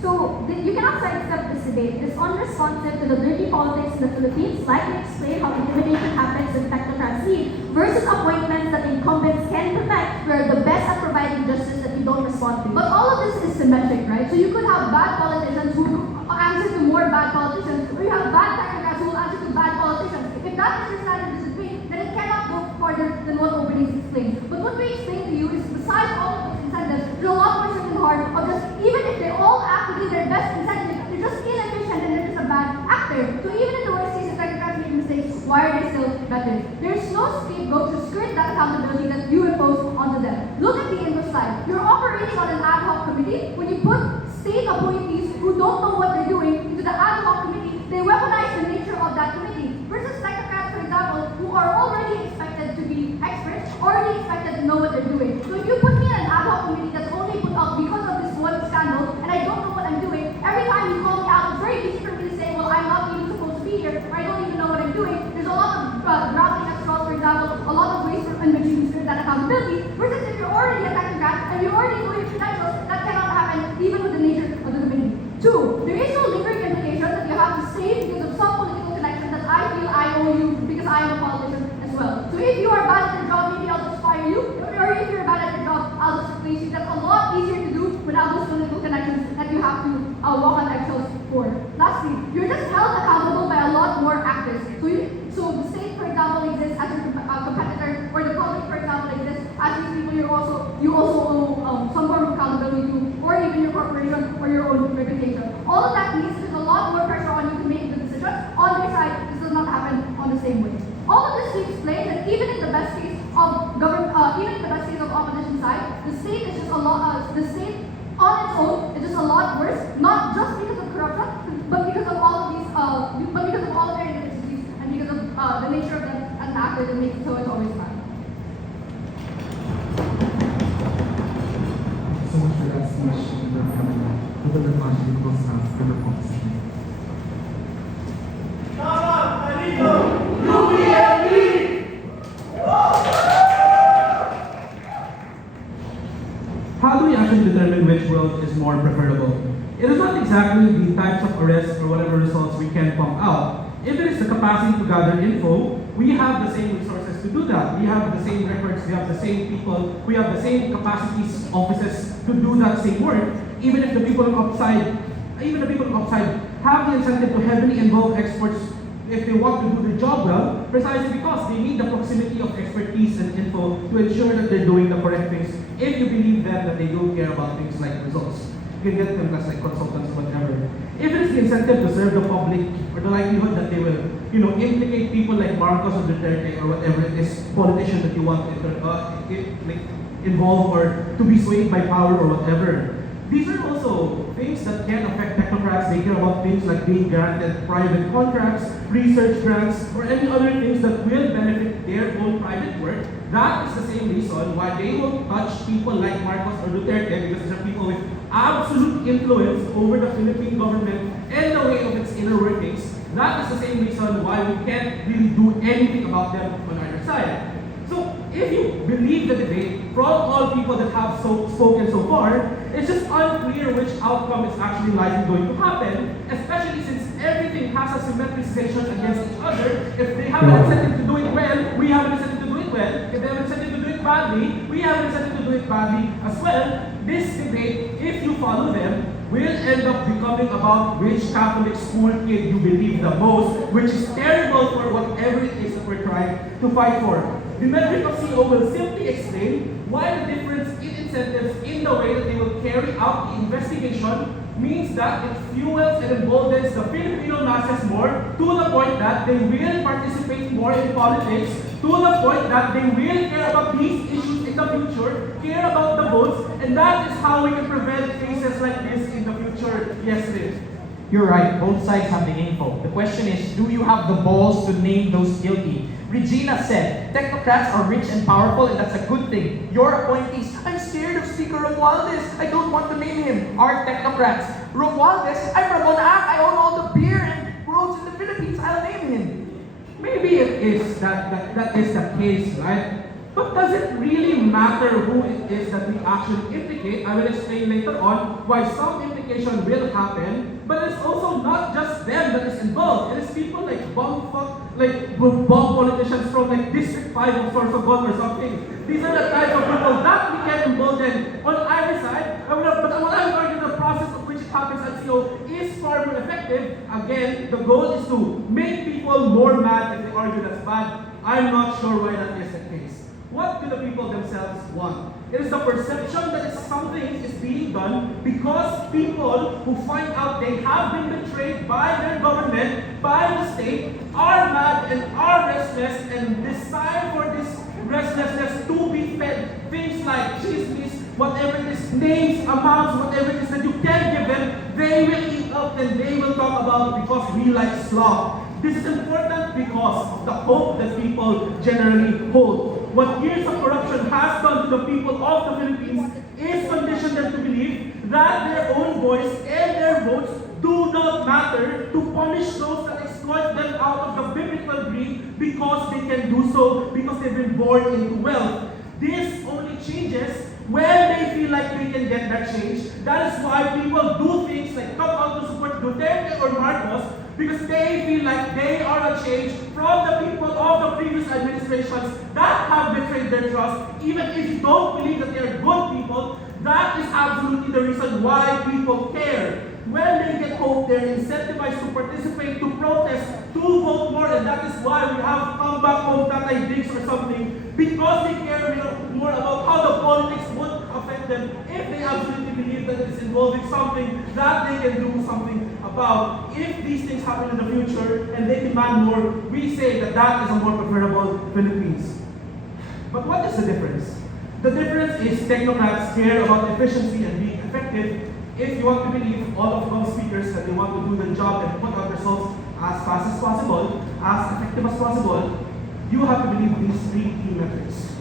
So, you cannot sidestep this debate. It is unresponsive to the dirty politics in the Philippines, like we explained how intimidation happens when technocrats leave, versus appointments that incumbents can perfect, where the best at providing justice that you don't respond to. But all of this is symmetric, right? So you could have bad politicians who answer to more bad politicians, or you have bad technocrats who will answer to bad politicians. If that is your standard disagreement, then it cannot go further than what openings explain. But what we explain to you is, besides all of those incentives, there's a lot more certain heart of just, even if they all act to do their best incentive, they're just inefficient and they're just a bad actor. So even in the worst case, if technocrats make mistakes, why are they still better? There's no scapegoat to skirt that accountability that you impose onto them. Look at the inverse side. You're operating on an ad hoc committee. When you put state appointees who don't know what they're doing into the ad hoc committee, they weaponize the nature of that committee. Versus technocrats, for example, who are already expected to be experts, already expected to know what they're doing. So if you put me in an ad hoc committee that's only put up because of this one scandal, and I don't know what I'm doing, every time you call me out, it's very easy for me to say, well, I'm not even supposed to be here, or I don't even know what I'm doing. There's a lot of drafting at straws, for example, a lot of ways in which you skirt that accountability. Versus if you're already a technocrat and you already know your credentials, that cannot happen even with the nature of the committee. Two, there is no lingering implication that you have to stay because of some political connection that I feel I owe you because I am a politician as well. So if you are bad at your job, maybe I'll just fire you. Or if you're bad at your job, I'll just replace you. That's a lot easier to do without those political connections that you have to walk on eggshells for. Lastly, you're just held accountable by a lot more actors. So the state, for example, exists as your competitor, or the public, for example, exists as these people you also owe some form of accountability to, or even your corporation or your own reputation. All of that means there's a lot more pressure on you to make the decision. On their side, this does not happen on the same way. All of this to explain that even in the best case of opposition side, the state is just a lot. The state on its own is just a lot worse, not just because of corruption, but because of all of these, but because of all of their inefficiencies and because of the nature of them as an actor that makes it so it's always bad. So much for that speech, we will imagine it was for the opposition. How do we actually determine which road is more preferable? It is not exactly the types of arrests or whatever results we can pump out. If it is the capacity to gather info, we have the same resources to do that. We have the same records, we have the same people, we have the same capacities, offices to do that same work. Even if the people outside have the incentive to heavily involve experts if they want to do their job well, precisely because they need the proximity of expertise and info to ensure that they're doing the correct things. If you believe them that they don't care about things like results, you can get them as like consultants or whatever. If it is the incentive to serve the public, or the likelihood that they will, implicate people like Marcos or Duterte or whatever it is, politician that you want to involve or to be swayed by power or whatever. These are also things that can affect technocrats. They care about things like being granted private contracts, research grants, or any other things that will benefit their own private work. That is the same reason why they will touch people like Marcos or Duterte, because these are people with absolute influence over the Philippine government and the way of its inner workings. That is the same reason why we can't really do anything about them on either side. So, if you believe the debate from all people that have spoken so far, it's just unclear which outcome is actually likely going to happen, especially since everything has a symmetrization against each other. If they have an incentive to do it well, we have an incentive to do it well. If they have an incentive to do it badly, we have an incentive to do it badly as well. This debate, if you follow them, will end up becoming about which Catholic school kid you believe the most, which is terrible for whatever it is that we're trying to fight for. The metric of CO will simply explain why the difference in incentives in the way that they will carry out the investigation means that it fuels and emboldens the Filipino masses more to the point that they will participate more in politics, to the point that they will care about these issues in the future, care about the votes, and that is how we can prevent cases like this in the future. Yes, Liz. You're right, both sides have the info. The question is, do you have the balls to name those guilty? Regina said, technocrats are rich and powerful and that's a good thing. Your appointees, I'm scared of Speaker Romualdez. I don't want to name him. Are technocrats. Romualdez, I'm Ramon Act. I own all the beer and roads in the Philippines. I'll name him. Maybe it is that is the case, right? But does it really matter who it is that we actually implicate? I will explain later on why some implication will happen, but it's also not just them that is involved. It is people like bomb politicians from like District 5 of Sorsogon or something. These are the types of people that we can embolden on either side. But what I would argue the process of which it happens at CO is far more effective. Again, the goal is to make people more mad if they argue that's bad. I'm not sure why that is the case. What do the people themselves want? It is the perception that something is being done because people who find out they have been betrayed by their government, by the state, are mad and are restless and desire for this restlessness to be fed. Things like chismis, whatever it is, names, amounts, whatever it is that you can give them, they will eat up and they will talk about because we like slop. This is important because of the hope that people generally hold. What years of corruption has done to the people of the Philippines is condition them to believe that their own voice and their votes do not matter, to punish those that exploit them out of the biblical greed because they can do so because they've been born into wealth. This only changes when they feel like they can get that change. That is why people do things like come out to support Duterte or Marcos, because they feel like they are a change from the people of the previous administrations that have betrayed their trust. Even if you don't believe that they are good people, that is absolutely the reason why people care. When they get hope, they're incentivized to participate, to protest, to vote more, and that is why we have come back home Tatay Diggs or something, because they care more about how the politics would affect them if they absolutely believe that it's involving something that they can do something about. If these things happen in the future and they demand more, we say that that is a more preferable Philippines. But what is the difference? The difference is technocrats care about efficiency and being effective. If you want to believe all of those speakers that they want to do the job and put out results as fast as possible, as effective as possible, you have to believe these three key metrics.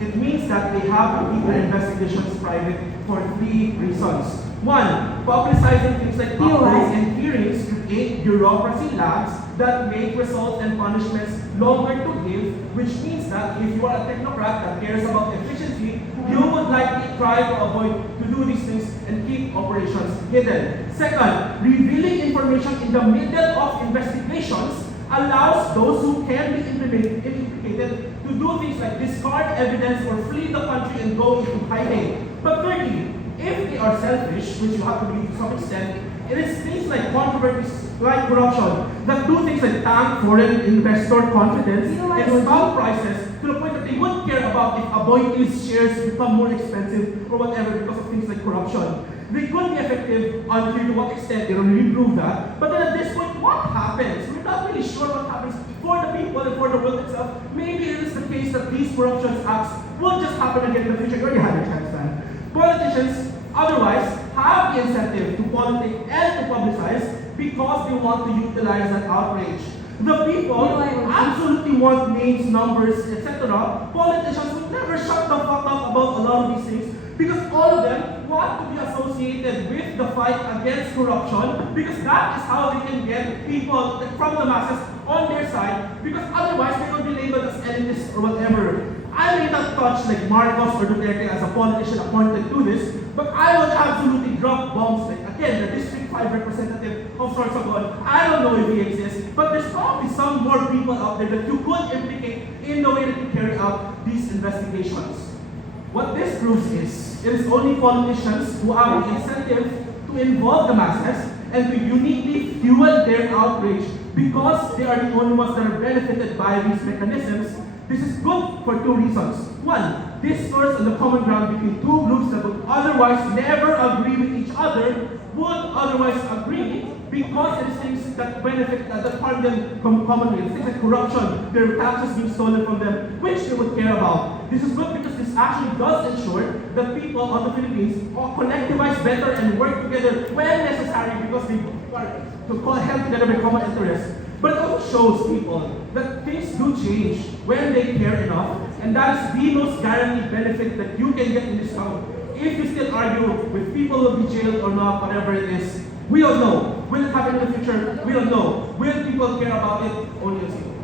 It means that they have to keep their investigations private for three reasons. One, publicizing things like updates and hearings create bureaucracy lags that make results and punishments longer to give, which means that if you are a technocrat that cares about efficiency, you would likely try to avoid to do these things and keep operations hidden. Second, revealing information in the middle of investigations allows those who can be implicated to do things like discard evidence or flee the country and go into hiding. But thirdly, if they are selfish, which you have to believe to some extent, it is things like controversies like corruption that do things like tank foreign investor confidence and stock prices to the point that they wouldn't care about if appointees' shares become more expensive or whatever because of things like corruption. They could be effective until to what extent they don't really prove that. But then at this point, what happens? We're not really sure what happens for the people and for the world itself. Maybe it is the case that these corruption acts will just happen again in the future. You already had your chance, man. Politicians otherwise have the incentive to politic and to publicize because they want to utilize that outrage. The people absolutely want names, numbers, etc. Politicians will never shut the fuck up about a lot of these things because all of them want to be associated with the fight against corruption because that is how they can get people from the masses on their side because otherwise they will be labeled as elitists or whatever. I may not touch like Marcos or Duterte as a politician appointed to this, but I would absolutely drop bombs like, again, the District 5 representative of Sorsogon. I don't know if he exists, but there's probably some more people out there that you could implicate in the way that you carry out these investigations. What this proves is, it is only politicians who have the incentive to involve the masses and to uniquely fuel their outrage because they are the only ones that are benefited by these mechanisms. This is good for two reasons. One, this serves as the common ground between two groups that would otherwise never agree with each other, would otherwise agree because it is things that benefit, that harm them commonly. It's things like corruption, their taxes being stolen from them, which they would care about. This is good because this actually does ensure that people on the Philippines collectivize better and work together when necessary because they are to help together with common interests. But it also shows people that things do change when they care enough, and that is the most guaranteed benefit that you can get in this town. If you still argue with people will be jailed or not, whatever it is, we don't know. Will it happen in the future? We don't know. Will people care about it? Only a few.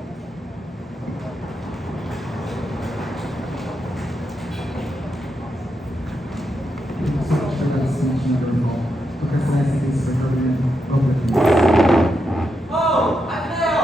Thank you so much for that speech, Honorable. To recognize the case for Government Lopez. Oh, Aquino!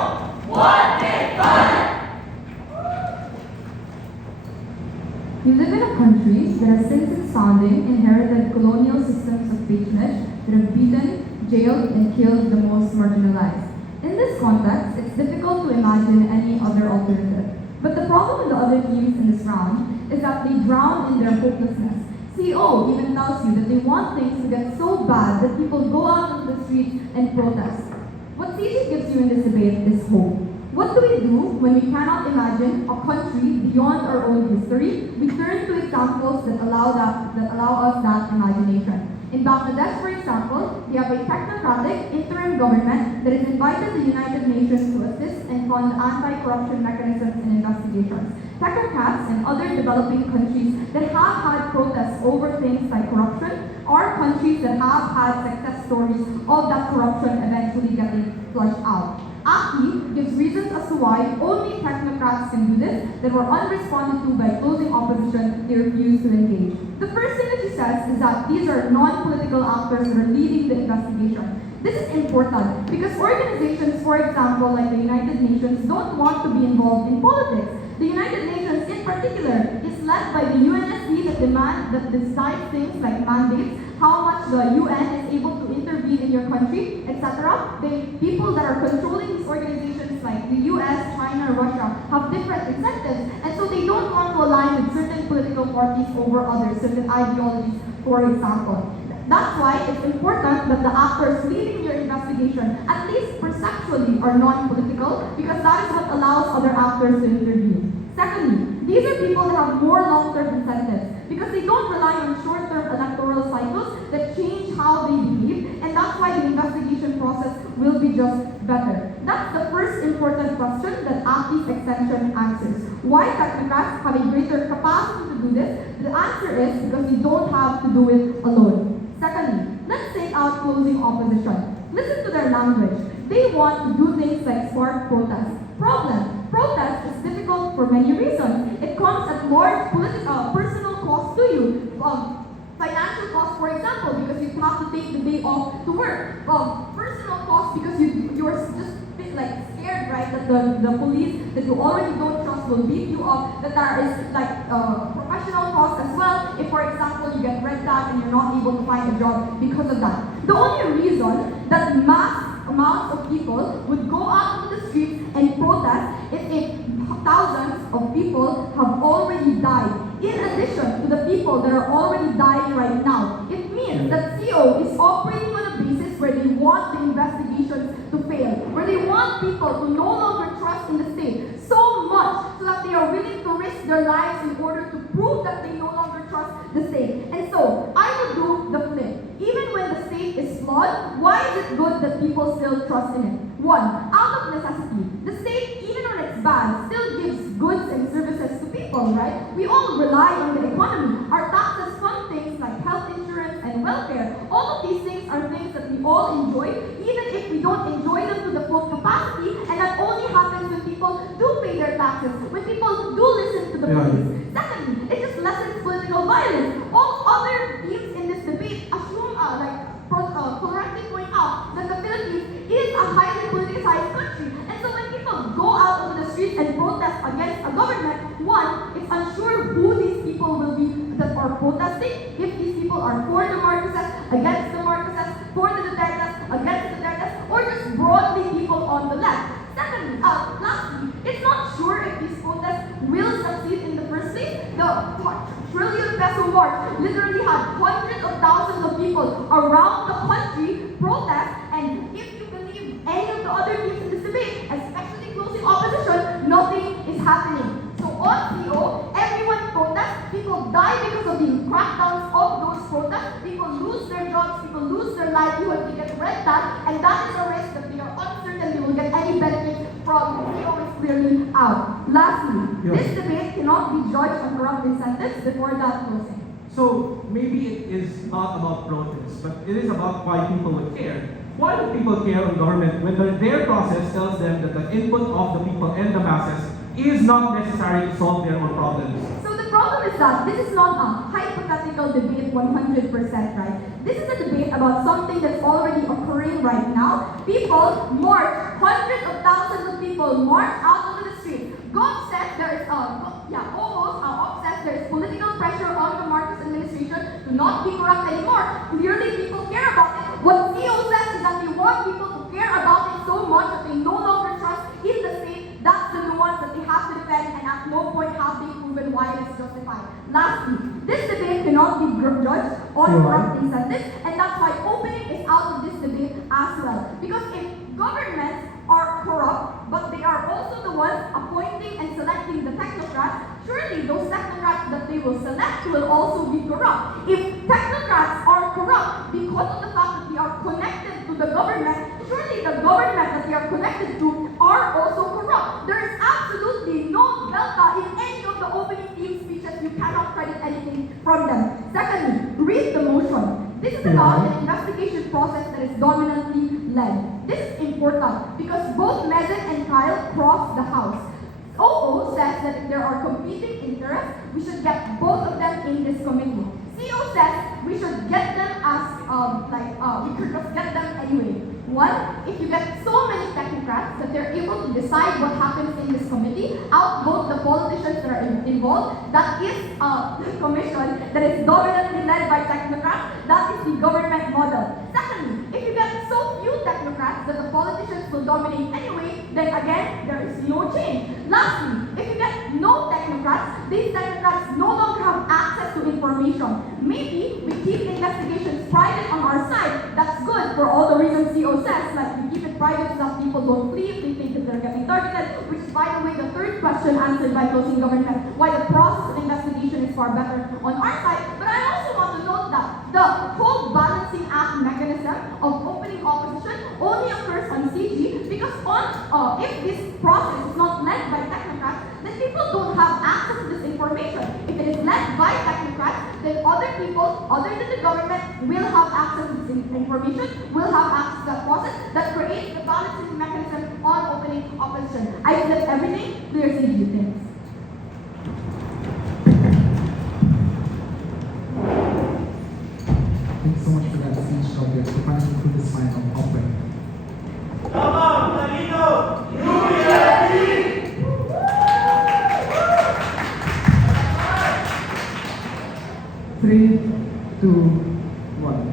We live in a country that has since its founding inherited colonial systems of patronage that have beaten, jailed, and killed the most marginalized. In this context, it's difficult to imagine any other alternative. But the problem with the other teams in this round is that they drown in their hopelessness. CO even tells you that they want things to get so bad that people go out on the streets and protest. What CG gives you in this debate is hope. What do we do when we cannot imagine a country beyond our own history? We turn to examples that allow us that imagination. In Bangladesh, for example, we have a technocratic interim government that has invited the United Nations to assist and fund anti-corruption mechanisms and investigations. Technocrats and other developing countries that have had protests over things like corruption are countries that have had success stories of that corruption eventually getting flushed out. ACI gives reasons as to why only technocrats can do this that were unresponded to by closing opposition they refuse to engage. The first thing that she says is that these are non-political actors that are leading the investigation. This is important because organizations, for example, like the United Nations, don't want to be involved in politics. The United Nations, in particular, is led by the UNSC that decides things like mandates, how much the UN is able to intervene in your country, etc. The people that are controlling these organizations like the US, China, Russia have different incentives, and so they don't want to align with certain political parties over others, certain ideologies, for example. That's why it's important that the actors leading your investigation, at least perceptually, are non-political, because that is what allows other actors to intervene. Secondly, these are people that have more long-term incentives, because they don't rely on short-term electoral cycles that change how they behave, and that's why the investigation process will be just better. That's the first important question that ACI's extension answers. Why technocrats have a greater capacity to do this? The answer is because they don't have to do it alone. Secondly, let's take out closing opposition. Listen to their language. They want to do things like spark protests. Problem: protest is difficult for many reasons. It comes at large personal cost to you. Financial cost, for example, because you have to take the day off to work. Personal cost because you're just like scared, right? That the police that you already don't trust will beat you up. That there is like professional cost as well. If, for example, you get red tag and you're not able to find a job because of that. The only reason that mass amounts of people would go out into the streets and protest is if thousands of people have already died. In addition to the people that are already dying right now, it means that CO is operating on a basis where they want the investigations to fail, where they want people to no longer trust in the state so much so that they are willing to risk their lives in order to prove that they no longer trust the state. And so, I will do the flip. Even when the state is flawed, why is it good that people still trust in it? One, out of necessity. The state, even when it's bad, still gives goods and services to people, right? We all rely on the economy. Our taxes fund things like health insurance and welfare. All of these things are things that we all enjoy, even if we don't enjoy them to the full capacity, and that only happens when people do pay their taxes, when people do listen to the police. Secondly, it just lessens political violence. All other teams in this debate assume, correctly point out that the Philippines is a highly politicized country. And so when people go out into the streets and protest against a government, one, it's unsure who these people will be that are protesting, if these people are for the Marcoses, against the Marcoses, for the Dutertes, against the Dutertes, or just broadly people on the left. Secondly, lastly, it's not sure if these protests will succeed in the first place. The trillion Peso March literally had hundreds of thousands of people around the country protest, and if you believe any of the other teams in this debate, especially closing opposition, nothing is happening. So on CO, everyone protests, people die because of the crackdowns of those protests, people lose their jobs, people lose their livelihood, they get red tag, and that is a risk that they are uncertain they will get any benefit from. CO is clearly out. Lastly, this debate cannot be judged on corrupt incentives before that closing. So maybe it is not about protest, but it is about why people would care. Why do people care on government when their process tells them that the input of the people and the masses is not necessary to solve their own problems? So the problem is that this is not a hypothetical debate 100%, right? This is a debate about something that's already occurring right now. People march, hundreds of thousands of people march out onto the street. Gov says there is there is political pressure on the Marcos administration to not be corrupt anymore. Clearly people care about it. What CO says is that they want people to care about it so much that they no longer trust in the state. That's the nuance that they have to defend, and at no point have they proven why it is justified. Lastly, this debate cannot be judged on corrupt incentives, and that's why opening is out of this debate as well. Because if governments are corrupt, but they are also the ones appointing and selecting the technocrats, surely those technocrats that they will select will also be corrupt. If technocrats are corrupt because of the fact that they are connected to the government, surely the government that they are connected to are also corrupt. There is absolutely no delta in any of the opening team speeches. You cannot credit anything from them. Secondly, read the motion. This is about an investigation process that is dominantly led. This is important because both Mezen and Kyle crossed the House. OO says that if there are competing interests, we should get both of them in this committee. CO says we should get them as, we could just get them anyway. One, if you get so many technocrats that they're able to decide what happens in this committee, outvote the politicians that are involved, that is a commission that is dominantly led by technocrats, that is the government model. Secondly, if you get so few technocrats that the politicians will dominate anyway, then again, there is no change. Lastly, if you get no technocrats, these technocrats no longer have access to information. Maybe we keep investigations private on our side. That's good for all the reasons CO says, like we keep it private so that people don't flee if they think that they're getting targeted, which is, by the way, the third question answered by closing government, why the process of investigation is far better on our side. But I also want to note that the whole balancing act mechanism of opening opposition only occurs on CG because if this process is not led by technocrats, then people don't have access to this information. If it is led by technocrats, then other people, other than the government, will have access to this information, will have access to that process that creates the balancing mechanism on opening opposition. I flipped everything, clear CG, thanks. Thanks so much for that speech, Lopez. We're going to conclude this final open. Three, two, one.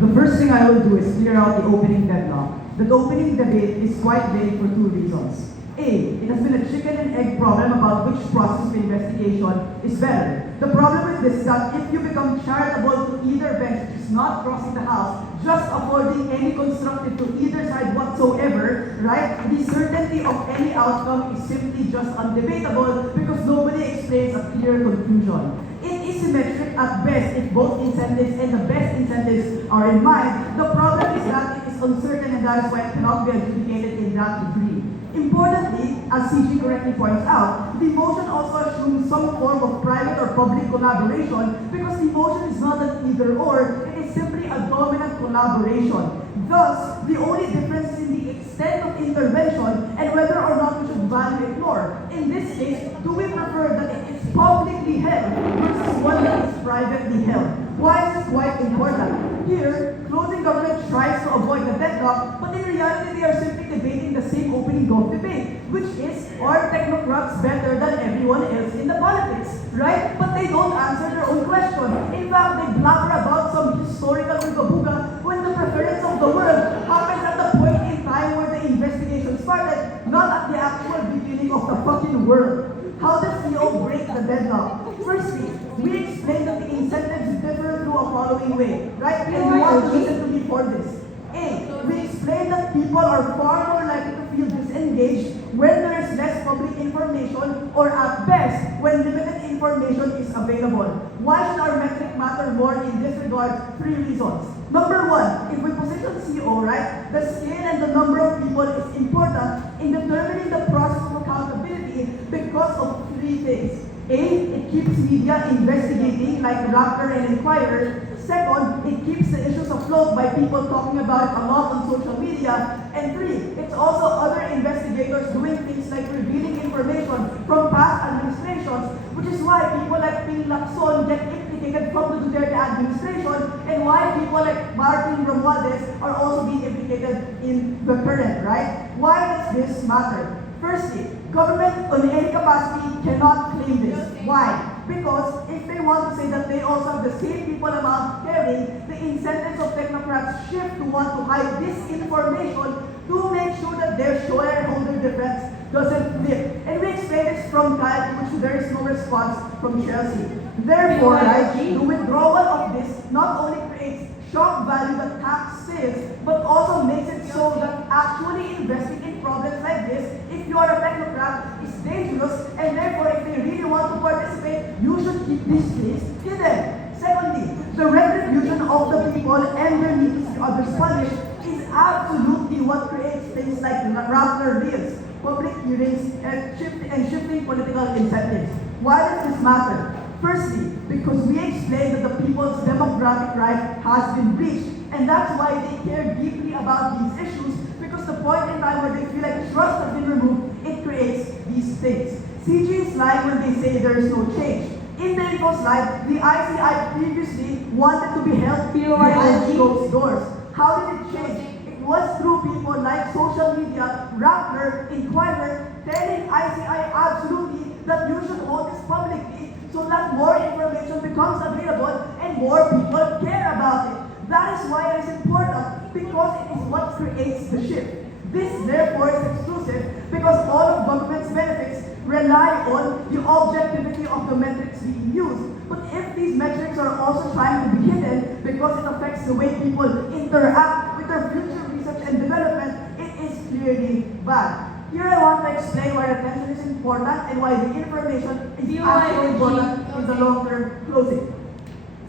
The first thing I will do is clear out the opening deadlock. The opening debate is quite vague for two reasons. A, it has been a chicken and egg problem about which process of investigation is better. The problem with this is that if you become charitable to either bench, which is not crossing the House, just affording any constructive to either side whatsoever, right, the certainty of any outcome is simply just undebatable because nobody explains a clear conclusion. It is symmetric at best if both incentives and the best incentives are in mind. The problem is that it is uncertain, and that is why it cannot be adjudicated in that degree. Importantly, as CG correctly points out, the motion also assumes some form of private or public collaboration because the motion is not an either or, it is simply a dominant collaboration. Thus, the only difference is in the extent of intervention and whether or not we should value it more. In this case, do we prefer that it is publicly held versus one that is privately held? Why is this quite important? Here, closing government tries to avoid the deadlock, but in reality they are simply debating the same opening gov debate, which is, are technocrats better than everyone else in the politics, right? But they don't answer their own question. In fact, they blabber about some historical ugabuga when the preference of the world happens at the point in time where the investigation started, not at the actual beginning of the fucking world. How does CEO break the deadlock? Firstly, we explained that the incentives differ through a following way, right? And you want to listen to me for this. A, we explained that people are far more likely to feel disengaged when there is less public information, or at best, when limited information is available. Why should our metric matter more in this regard? 3 reasons. Number 1, if we position CO, right, the scale and the number of people is important in determining the process of accountability because of 3 things. A, it keeps media investigating like Raptor and Inquirer. Second, it keeps the issues afloat by people talking about it a lot on social media. And 3, it's also other investigators doing things like revealing information from past administrations, which is why people like Ping Lacson get implicated from the Duterte administration, and why people like Martin Romualdez are also being implicated in the current, right? Why does this matter? Firstly, government on any capacity cannot claim this. Why? Because if they want to say that they also have the same people amount caring, the incentives of technocrats shift to want to hide this information to make sure that their shareholder difference doesn't flip. And we explain this from Kyle, to which there is no response from Chelsea. Therefore, right, the withdrawal of this not only creates shock value that tax sales, but also makes it so that actually investing in problems like this, if you are a technocrat, is dangerous, and therefore if they really want to participate, you should keep these things hidden. Secondly, the retribution of the people and their need to see others punished is absolutely what creates things like Raptor deals, public hearings, and shifting political incentives. Why does this matter? Firstly, because we explained that the people's democratic right has been breached, and that's why they care deeply about these issues, because the point in time where they feel like trust has been removed, it creates these things. CG is lying when they say there is no change. In the info slide, the ICI previously wanted to be held behind closed doors. How did it change? It was through people like social media, Rappler, Inquirer, telling ICI absolutely that you should hold this publicly so that more information becomes available and more people care about it. That is why it is important, because it is what creates the shift. This therefore is exclusive because all of government's benefits rely on the objectivity of the metrics being used. But if these metrics are also trying to be hidden because it affects the way people interact with their future research and development, it is clearly bad. Here I want to explain why attention is important and why the information is actually important in the long-term closing.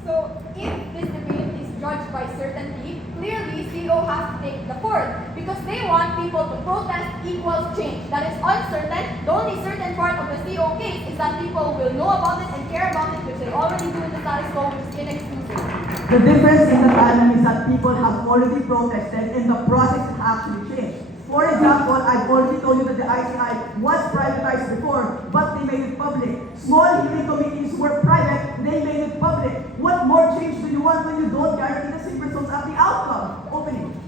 So, if this debate is judged by certainty, clearly CEO has to take the court because they want people to protest equals change. That is uncertain. The only certain part of the CEO case is that people will know about it and care about it, which they already do in the status quo, which is inexclusive. The difference in the timing is that people have already protested and the process has actually changed. For example, I've already told you that the ICI was privatized before, but they made it public. Small hearing committees were private, they made it public. What more change do you want when you don't guarantee the same results at the outcome? Opening.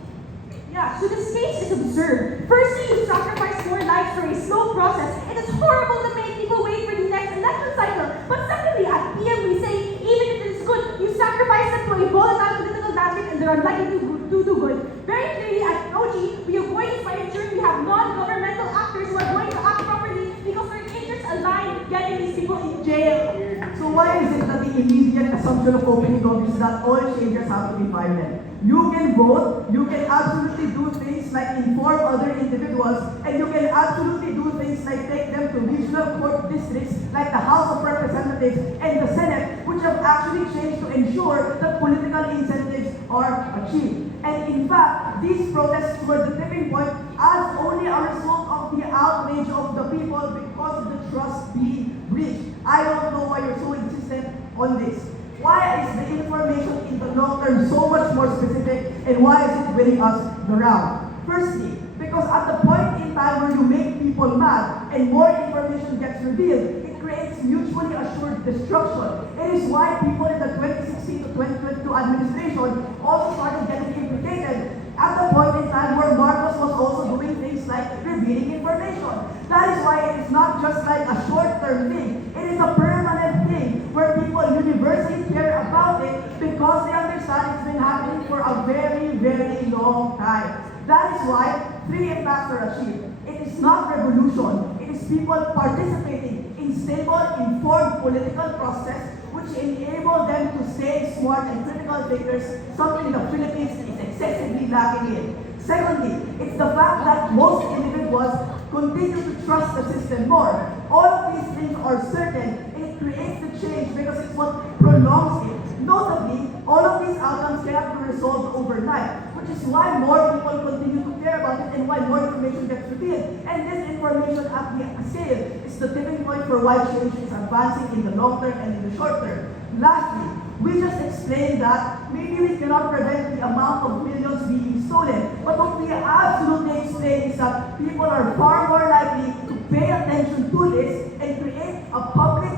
Yeah, so this case is absurd. Firstly, you sacrifice more lives for a slow process. It is horrible to make people wait for the next election cycle. But secondly, at PM we say, even if it is good, you sacrifice them to a volatile political mandate and they're unlikely to do good. Very clearly, at OG, we avoid this by ensuring we have non-governmental actors who are going to act properly because their interests align with getting these people in jail. So why is it that the immediate assumption of opening doors is that all changes have to be violent? You can vote, you can absolutely do things like inform other individuals, and you can absolutely do things like take them to regional court districts like the House of Representatives and the Senate, which have actually changed to ensure that political incentives are achieved. And in fact, these protests were the tipping point as only a result of the outrage of the people because of the trust being breached. I don't know why you're so insistent on this. Why is the information in the long term so much more specific, and why is it winning us the round? Firstly, because at the point in time where you make people mad and more information gets revealed, it creates mutually assured destruction. It is why people in the 2016 to 2022 administration also started getting implicated at the point in time where Marcos was also doing things like revealing information. That is why it is not just like a short-term thing. It is a permanent thing where people universally care about it because they understand it's been happening for a very, very long time. That is why 3 impacts are achieved. It is not revolution. It is people participating in stable, informed political process which enable them to stay smart and critical thinkers, something the Philippines is excessively lacking in. Secondly, it's the fact that most individuals continue to trust the system more. All of these things are certain, and it creates the change because it's what prolongs it. Notably, all of these outcomes cannot be resolved overnight, which is why more people continue to care about it and why more information gets revealed. And this information at the scale is the tipping point for why change is advancing in the long term and in the short term. Lastly, we just explained that maybe we cannot prevent the amount of millions being stolen, but what we absolutely explain is that people are far more likely to pay attention to this and create a public,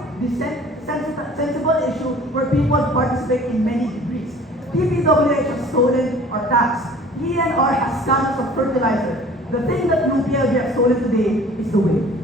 sensible issue where people participate in many degrees. PPWH has stolen our tax. DNR has scams of fertilizer. The thing that UPLB has stolen today is the way.